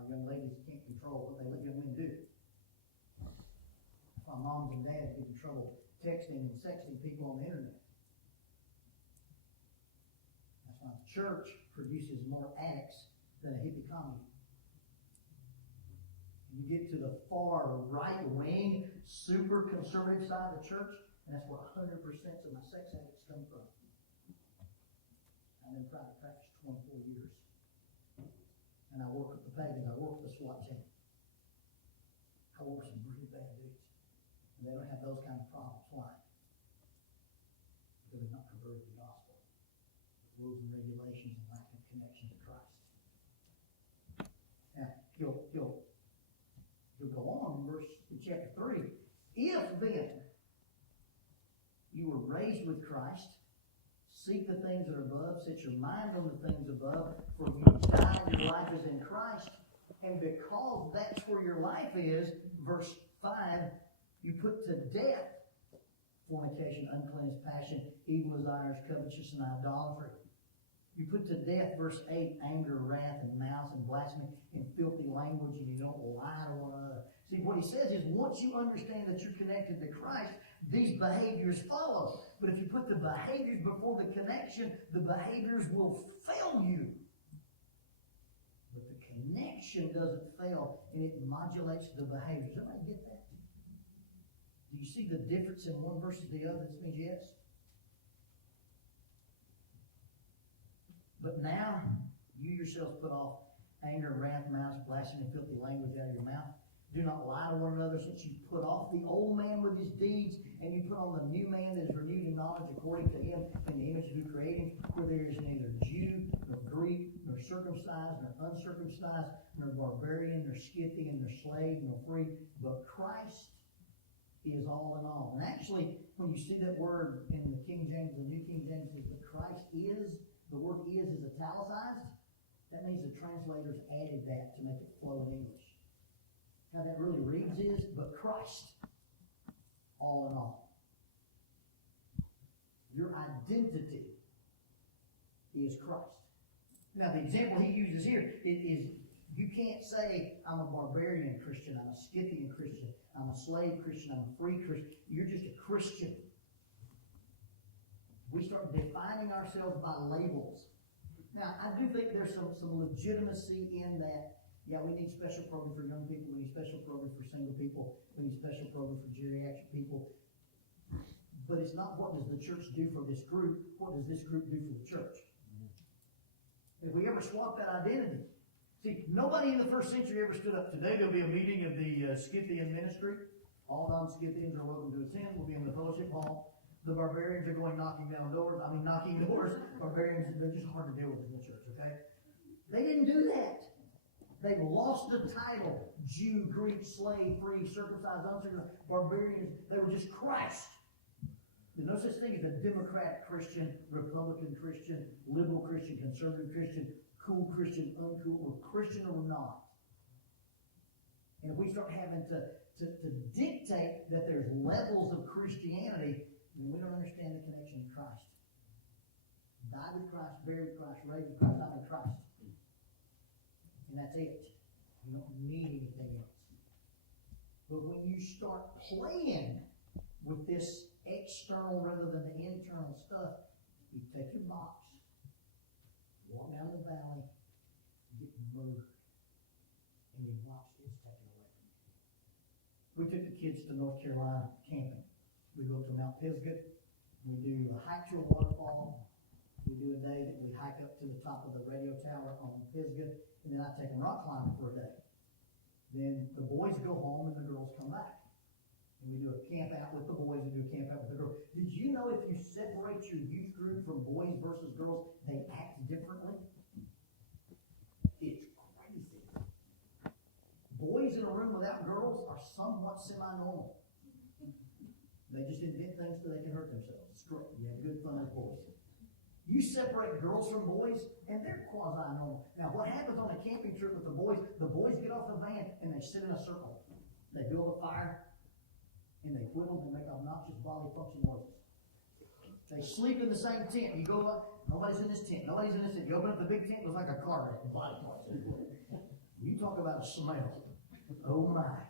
our young ladies can't control what they let young men do. That's why moms and dads get in trouble texting and sexting people on the internet. That's why church produces more addicts than a hippie commune. You get to the far right wing, super conservative side of the church, and that's where 100% of my sex addicts come from. I've been in private practice 24 years. And I work with the pagans, I work with the SWAT team. I work with some really bad dudes. And they don't have those kind of problems. Why? Because they're not converted to the gospel. Rules and regulations and lack of connection to Christ. Now, he'll go on in chapter 3. If then you were raised with Christ, seek the things that are above, set your mind on the things above, for you died, your life is in Christ. And because that's where your life is, verse 5, you put to death fornication, uncleanness, passion, evil desires, covetousness, and idolatry. You put to death, verse 8, anger, wrath, and malice, and blasphemy, and filthy language, and you don't lie to one another. See, what he says is, once you understand that you're connected to Christ, these behaviors follow. But if you put the behaviors before the connection, the behaviors will fail you. But the connection doesn't fail, and it modulates the behaviors. Does everybody get that? Do you see the difference in one versus the other? This means yes. But now, you yourselves put off anger, wrath, malice, blasphemy, and filthy language out of your mouth. Do not lie to one another, since you put off the old man with his deeds, and you put on the new man that is renewed in knowledge according to him in the image of who created him, where there is neither Jew, nor Greek, nor circumcised, nor uncircumcised, nor barbarian, nor Scythian, nor slave, nor free, but Christ is all in all. And actually, when you see that word in the King James, the New King James says that Christ is, the word is italicized. That means the translators added that to make it flow in English. How that really reads is, but Christ, all in all. Your identity is Christ. Now, the example he uses here is you can't say, I'm a barbarian Christian, I'm a Scythian Christian, I'm a slave Christian, I'm a free Christian. You're just a Christian. We start defining ourselves by labels. Now, I do think there's some legitimacy in that. Yeah, we need special programs for young people. We need special programs for single people. We need special programs for geriatric people. But it's not what does the church do for this group. What does this group do for the church? If we ever swap that identity. See, nobody in the first century ever stood up. Today there'll be a meeting of the Scythian ministry. All non-Scythians are welcome to attend. We'll be in the fellowship hall. The barbarians are going knocking doors. Barbarians, they're just hard to deal with in the church, okay? They didn't do that. They lost the title, Jew, Greek, slave, free, circumcised, uncircumcised, barbarians. They were just Christ. There's no such thing as a Democratic Christian, Republican Christian, liberal Christian, conservative Christian, cool Christian, uncool. We're Christian or we're not. And if we start having to dictate that there's levels of Christianity, then we don't understand the connection to Christ. Died with Christ, buried with Christ, raised with Christ, I'm in Christ. And that's it. You don't need anything else. But when you start playing with this external rather than the internal stuff, you take your box, walk down the valley, get murdered, and your box is taken away from you. We took the kids to North Carolina camping. We go to Mount Pisgah. We do a hike to a waterfall. We do a day that we hike up to the top of the radio tower on Pisgah, and then I take them rock climbing for a day. Then the boys go home and the girls come back. And we do a camp out with the boys and do a camp out with the girls. Did you know if you separate your youth group from boys versus girls, they act differently? It's crazy. Boys in a room without girls are somewhat semi-normal. They just invent things so they can hurt themselves. It's great. You have good fun with boys. You separate girls from boys, and they're quasi-normal. Now, what happens on a camping trip with the boys get off the van, and they sit in a circle. They build a fire, and they whittle and make obnoxious bodily function noises. They sleep in the same tent. You go up, nobody's in this tent, nobody's in this tent. You open up the big tent, it was like a car wreck, body parts. You talk about a smell. Oh my.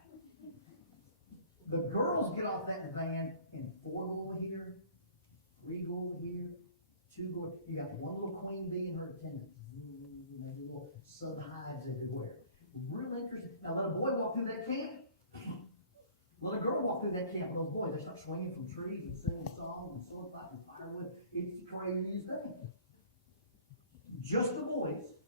The girls get off that van, and 4 go over here, 3 go over here, two going, you got one little queen bee and her attendants. And there's little sun hives everywhere. Real interesting. Now let a boy walk through that camp. Let a girl walk through that camp. Those boys, they start swinging from trees and singing songs and sword fighting firewood. It's the craziest thing. Just the boys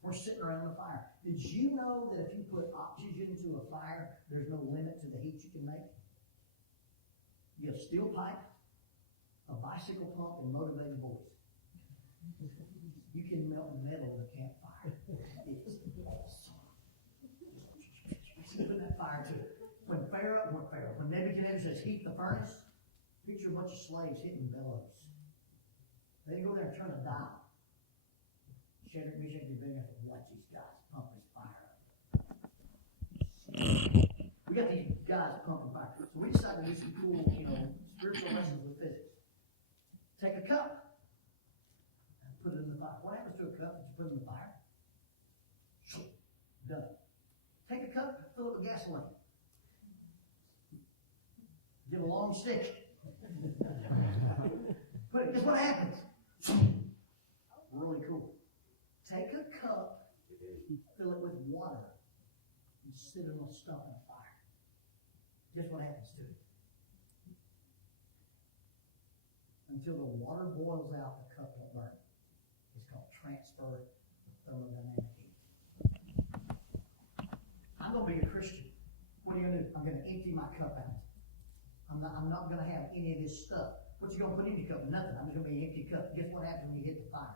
were sitting around the fire. Did you know that if you put oxygen to a fire, there's no limit to the heat you can make? You have steel pipe, a bicycle pump, and motivated boys. You can melt metal in a campfire. It's awesome. Doing that fire too. When Nebuchadnezzar says heat the furnace, picture a bunch of slaves hitting bellows. They go there and turn a dial. Shadrach, Meshach, and Abednego said, watch these guys pump this fire up. We got these guys pumping fire. So we decided to do some cool, spiritual lessons with physics. Take a cup and put it in the fire. What happens to a cup that you put in the fire? Done. Take a cup, fill it with gasoline. Get a long stick. Guess what happens? Really cool. Take a cup, fill it with water, and sit it on stuff in a fire. Guess what happens to it? Until the water boils out, the cup won't burn. It's called transfer of thermodynamic heat. I'm going to be a Christian. What are you going to do? I'm going to empty my cup out. I'm not going to have any of this stuff. What you going to put in your cup? Nothing. I'm just going to be an empty cup. Guess what happens when you hit the fire?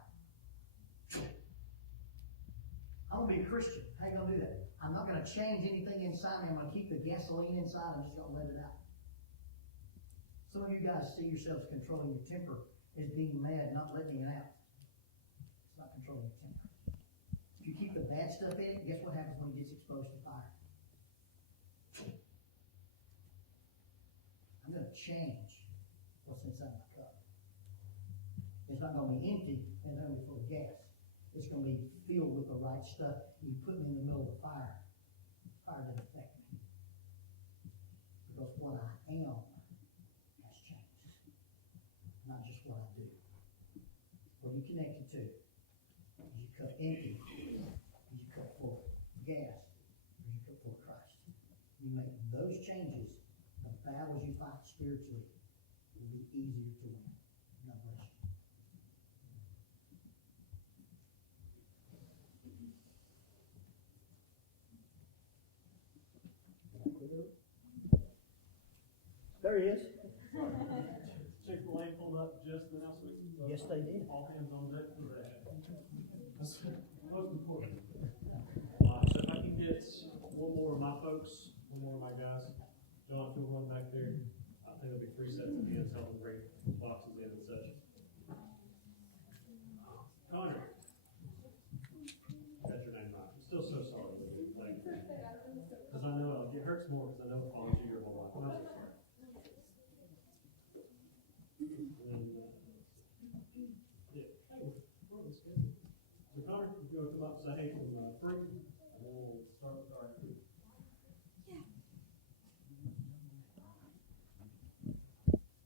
I'm going to be a Christian. How are you going to do that? I'm not going to change anything inside me. I'm going to keep the gasoline inside. I'm just going to let it out. Some of you guys see yourselves controlling your temper as being mad, not letting it out. It's not controlling your temper. If you keep the bad stuff in it, guess what happens when it gets exposed to fire? I'm going to change what's inside my cup. It's not going to be empty and only full of gas. It's going to be filled with the right stuff. You put me in the middle of the fire, fire doesn't affect me. Because what I am has changed. Not just what I do. What are you connected to? Is your cup empty? Is your cup full of gas? Or is your cup full of Christ? You make those changes, the battles you fight spiritually will be easier to win. God bless you. There he is. Chick-fil-A pulled up just now, so Yes, they did. all hands on deck for that. That's most important. So if I can get one more of my folks, one more of my guys, John, if you'll run back there, I think there'll be 3 sets of hands helping bring boxes in and such. Connor, that's your name right. I'm still so sorry. Because I know it hurts more because I know it follows you your whole life. I'm so sorry. And so Connor, if you want to come up and say hey from Frank, and we'll start with our group.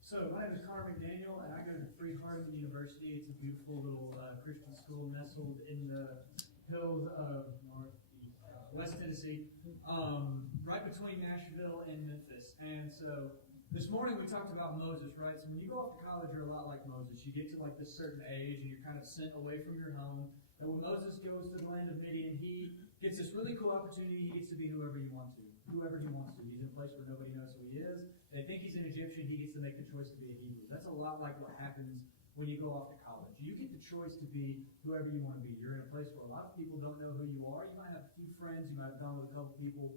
So my name is Connor McDaniel, and I go to Free Harding University. It's a beautiful little Christian school nestled in the hills of West Tennessee, right between Nashville and Memphis. And so this morning we talked about Moses, right? So when you go off to college, you're a lot like Moses. You get to like this certain age, and you're kind of sent away from your home. And when Moses goes to the land of Midian, he gets this really cool opportunity. He gets to be whoever he wants to. He's in a place where nobody knows who he is. They think he's an Egyptian. He gets to make the choice to be a Hebrew. That's a lot like what happens when you go off to college. You get the choice to be whoever you want to be. You're in a place where a lot of people don't know who you are. You might have a few friends. You might have gone with a couple people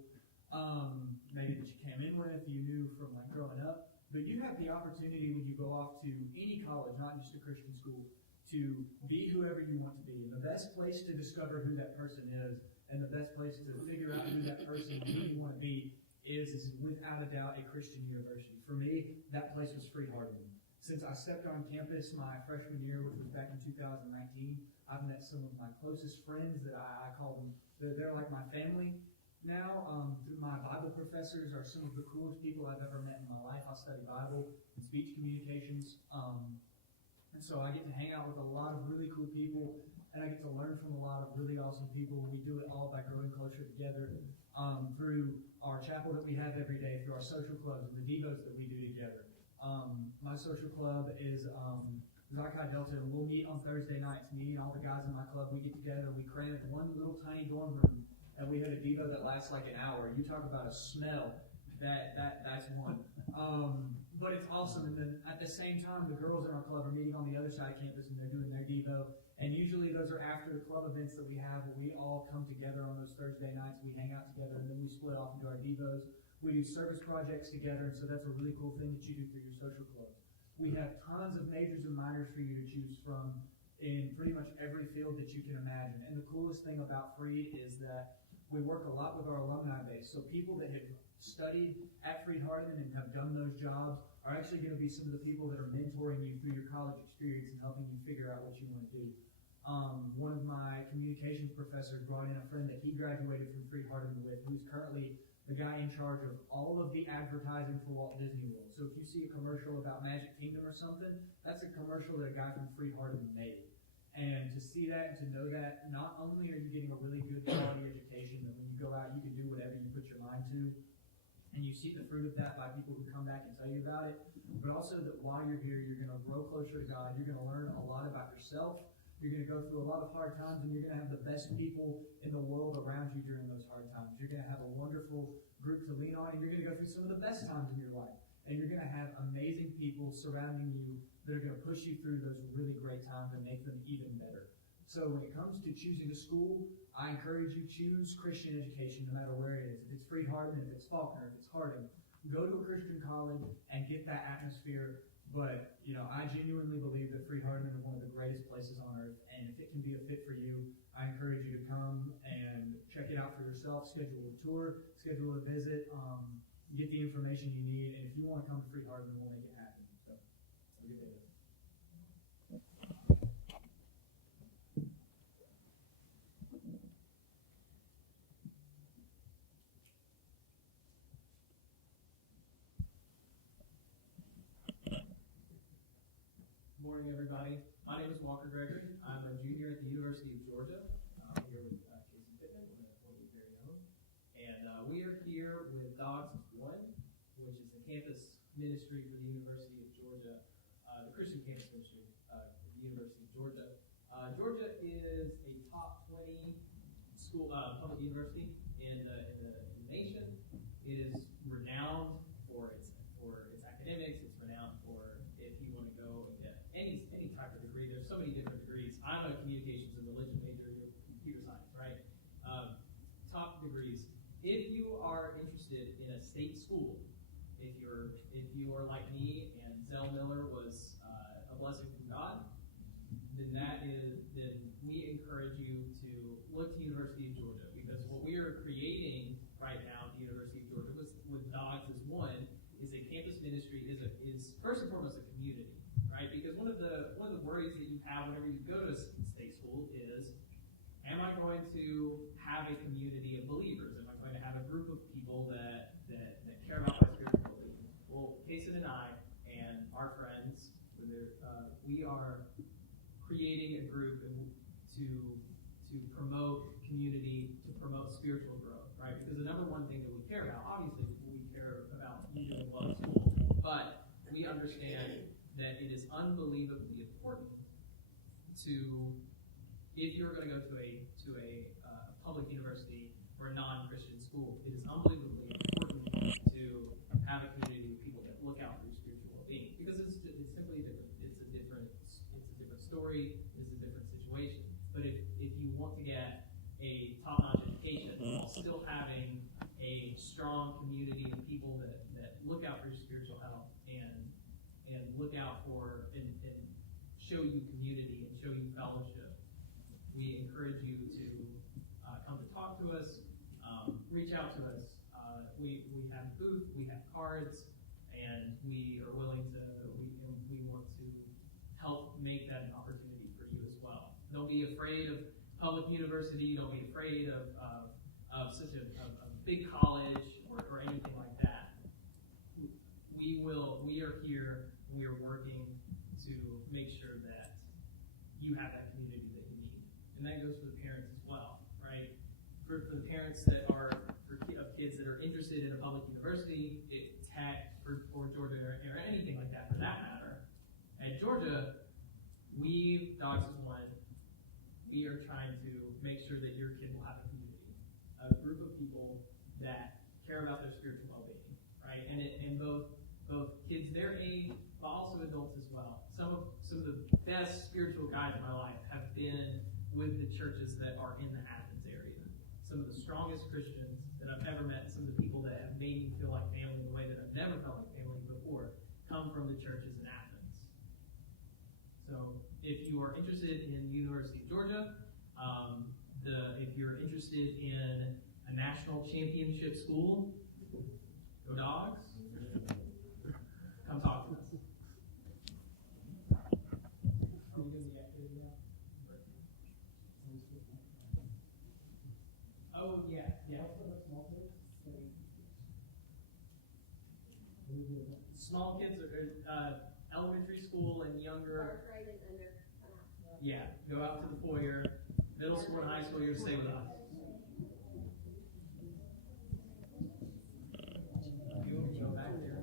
maybe that you came in with, you knew from like growing up. But you have the opportunity when you go off to any college, not just a Christian school, to be whoever you want to be. And the best place to discover who that person is and the best place to figure out who that person you want to be is without a doubt a Christian university. For me, that place was Free Harding. Since I stepped on campus my freshman year, which was back in 2019, I've met some of my closest friends that I call them, they're like my family now. My Bible professors are some of the coolest people I've ever met in my life. I study Bible and speech communications. And so I get to hang out with a lot of really cool people, and I get to learn from a lot of really awesome people. We do it all by growing closer together through our chapel that we have every day, through our social clubs and the devos that we do together. My social club is Chi Delta, and we'll meet on Thursday nights. Me and all the guys in my club, we get together, we cram in one little tiny dorm room, and we have a devo that lasts like an hour. You talk about a smell. That's one. But it's awesome. And then at the same time, the girls in our club are meeting on the other side of campus, and they're doing their devo. And usually those are after the club events that we have, where we all come together on those Thursday nights. We hang out together, and then we split off into our devos. We do service projects together, and so that's a really cool thing that you do for your social club. We have tons of majors and minors for you to choose from in pretty much every field that you can imagine. And the coolest thing about Freed is that we work a lot with our alumni base. So people that have studied at Freed Hardeman and have done those jobs are actually going to be some of the people that are mentoring you through your college experience and helping you figure out what you want to do. One of my communications professors brought in a friend that he graduated from Freed Hardeman with, who's currently the guy in charge of all of the advertising for Walt Disney World. So if you see a commercial about Magic Kingdom or something, that's a commercial that a guy from Freed Hardeman made. And to see that and to know that, not only are you getting a really good quality education, that when you go out, you can do whatever you put your mind to, and you see the fruit of that by people who come back and tell you about it, but also that while you're here, you're going to grow closer to God, you're going to learn a lot about yourself, you're going to go through a lot of hard times, and you're going to have the best people in the world around you during those hard times. You're going to have a wonderful group to lean on, and you're going to go through some of the best times in your life. And you're going to have amazing people surrounding you that are going to push you through those really great times and make them even better. So when it comes to choosing a school, I encourage you, choose Christian education no matter where it is. If it's Freed Hardeman, if it's Faulkner, if it's Harding, go to a Christian college and get that atmosphere. But, I genuinely believe that Freed Hardeman is one of the greatest places on earth. And if it can be a fit for you, I encourage you to come and check it out for yourself, schedule a tour, schedule a visit, get the information you need. And if you want to come to Freed Hardeman, we'll make it happen. So, have a good day. Good morning, everybody. My name is Walker Gregory. I'm a junior at the University of Georgia. I'm here with Casey Pittman, one of your very own. And we are here with Dogs One, which is the campus ministry for the University of Georgia, the Christian campus ministry at the University of Georgia. Georgia is a top 20 school public university in the nation. It is renowned for its academics. It's renowned for if you want to go and get any type of degree. There's so many different degrees. I'm a communications and religion major. You're computer science, right? Top degrees. If you are interested in a state school, if you are like me and Zell Miller was a blessing from God, then we encourage you to look to University of Georgia, because what we are creating right now at the University of Georgia with Dogs is one, is a campus ministry, is first and foremost a community, right? Because one of the worries that you have whenever you go to state school is, am I going to have a community of believers? Am I going to have a group of people that care about my spiritual belief? Well, Kason and I and our friends, we are creating a group to promote community, to promote spiritual growth, right? Because the number one thing that we care about, obviously, we care about you doing well in school, but we understand that it is unbelievably important if you're going to go to a public university or a non-Christian school, it is unbelievably important to have a community of people that look out for your spiritual well-being, because it's simply different. It's a different story. It's a different situation. But if you want to get a top-notch education while still having a strong community of people that look out for your spiritual health and look out for and show you community and show you fellowship, we encourage you to come to talk to us, reach out to us. We have a booth, we have cards, and we are willing to, we want to help make that an opportunity for you as well. Don't be afraid of public university. Don't be afraid of such a big college or anything like that. We are here. We are working to make sure that you have that community that you need. And that goes for the parents as well, right? For the parents that are, of kids that are interested in a public university, Tech, or Georgia, or anything like that for that matter. At Georgia, Dogs is One, we are trying to make sure that your kid will have a community, a group of people that care about their spiritual well-being, right? And both kids their age, but also adults as well. Some of the best spiritual guides in my life have been with the churches that are in the Athens area. Some of the strongest Christians that I've ever met, some of the people that have made me feel like family in a way that I've never felt like family before, come from the churches in Athens. So if you are interested in the University of Georgia, if you're interested in a national championship school, go Dogs. Come talk to us. Oh, yeah. Small kids are elementary school and younger. Yeah, go out to the foyer. Middle school and high school, you're going to stay with us. You want me to go back there?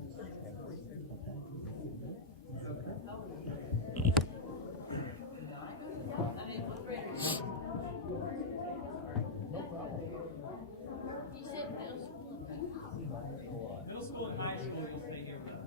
Middle school and high school, you'll stay here with us.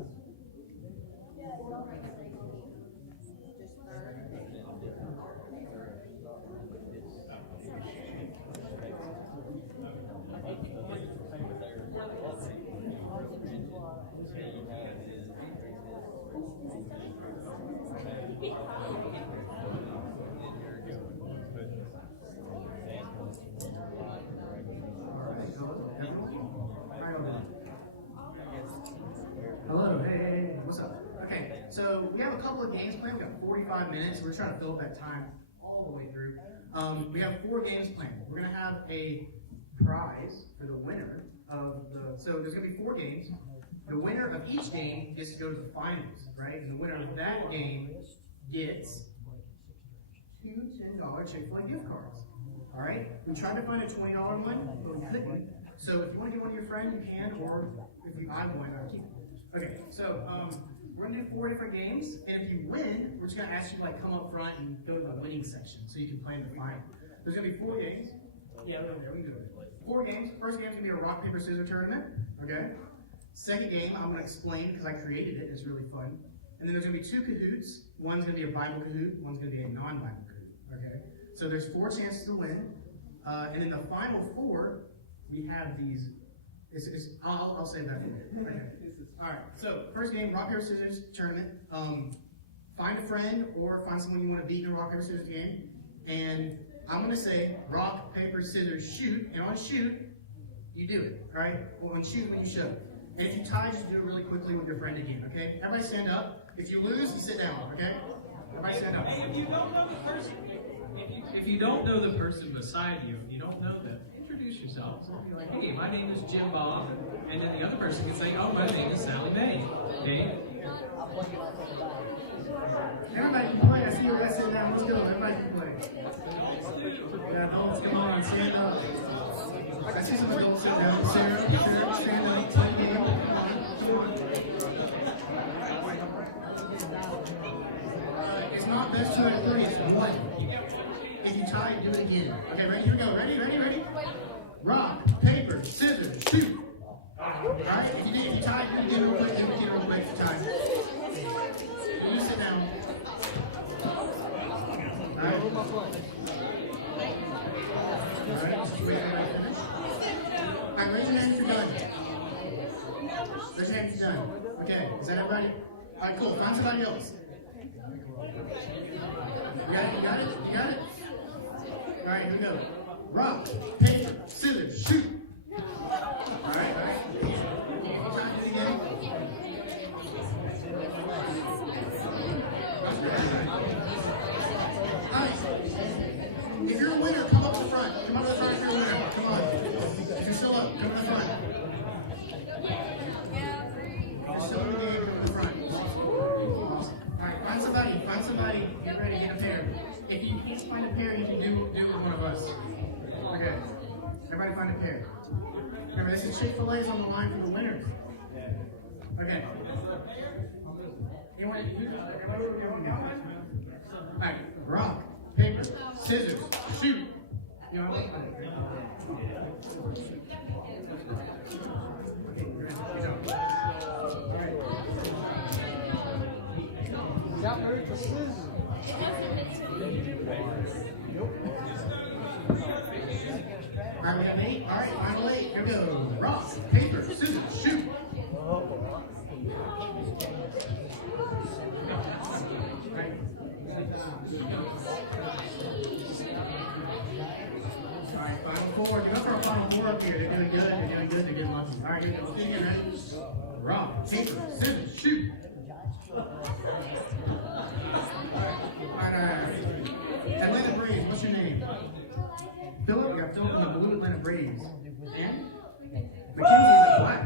Hello, hey, what's up? Okay, so we have a couple of games planned. We got 45 minutes. We're trying to fill up that time all the way through. We have 4 games planned. We're going to have a prize for the winner of so there's going to be 4 games. The winner of each game gets to go to the finals, right? And the winner of that game gets 2 $10 Chick-fil-A gift cards. All right? We tried to find a $20 one, but we couldn't. So if you want to get one of your friends, you can, or if you I won, I'll keep it. Okay, so we're gonna do 4 different games, and if you win, we're just gonna ask you to come up front and go to the winning section so you can play in the final. There's gonna be 4 games. Yeah, over there, we can do it. 4 games. First game is gonna be a rock paper scissors tournament. Okay. Second game, I'm gonna explain because I created it. It's really fun. And then there's gonna be 2 Kahoots. One's gonna be a Bible Kahoot. One's gonna be a non-Bible Kahoot. Okay. So there's 4 chances to win, and in the final 4, we have these. I'll say that. Okay. All right. So first game, rock paper scissors tournament. Find a friend or find someone you want to beat in a rock paper scissors game, and I'm going to say rock paper scissors shoot, and on shoot, you do it. Right? Well, on shoot when you show. And if you tie, just do it really quickly with your friend again. Okay? Everybody stand up. If you lose, you sit down. Okay? Everybody stand up. Hey, if you don't know the person, if you don't know the person beside you, if you don't know them, introduce yourself. So be like, hey, my name is Jim Bob, and then the other person can say, oh, my name is Sally Mae. Okay? Everybody can play. I see you guys sitting down. Let's go. Everybody can play. Yeah, adults, come on, stand up. I see some adults sit down. Sarah, stand up. Play the game. Come on. It's not best 2 out of 3. It's 1. If you tie, do it again. Okay, ready? Here we go. Ready? Rock, paper, scissors, shoot. Alright, if you tie, do it again real quick. Do it again real quick. Tie. You sit down. Alright. Alright, raise your hand if you're done. Raise your hand if you're done. Okay, is that everybody? Alright, cool. Find somebody else. You got it? Alright, here we go. Rock, paper, scissors, shoot. Alright. Try to do it again. Alright. If you're a winner, come up to the front. Come up to the front if you're a winner. Come on. If you're still up, come to the front. If you're still in the game, come to the front. Awesome. Alright, find somebody. Get ready, get a pair. If to find a pair. Remember, this is Chick-fil-A's on the line for the winners. Okay. You want to Alright, rock, paper, scissors, shoot. You know what? Got the scissors. Alright, we have 8. Alright, final 8. Here we go. Rock, paper, scissors, shoot. Alright, final 4. You got our final 4 up here. They're doing good. They're doing good. They're getting lucky. Alright, here we go. Again, ready? Rock, paper, scissors, shoot. Alright. Atlanta Braves, what's your name? Philip, we got Philip in the blue Atlanta Braves. And? Mackenzie in the black.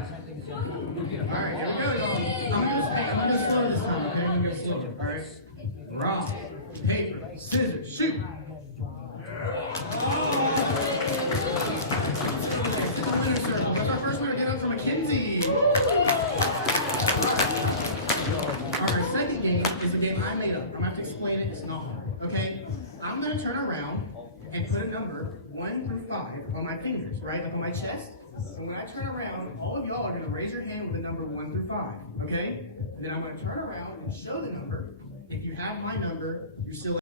Alright, here we go, y'all. I'm gonna go slow this time, okay? I'm gonna go slow. Alright. Rock, paper, scissors, shoot. That's our first winner. Get up for Mackenzie. Our second game is a game I made up. I'm gonna have to explain it. It's not hard. Okay? I'm gonna turn around and put a number 1 through 5 on my fingers, right? Up on my chest. And when I turn around, all of y'all are gonna raise your hand with the number 1 through 5. Okay? And then I'm gonna turn around and show the number. If you have my number, you're still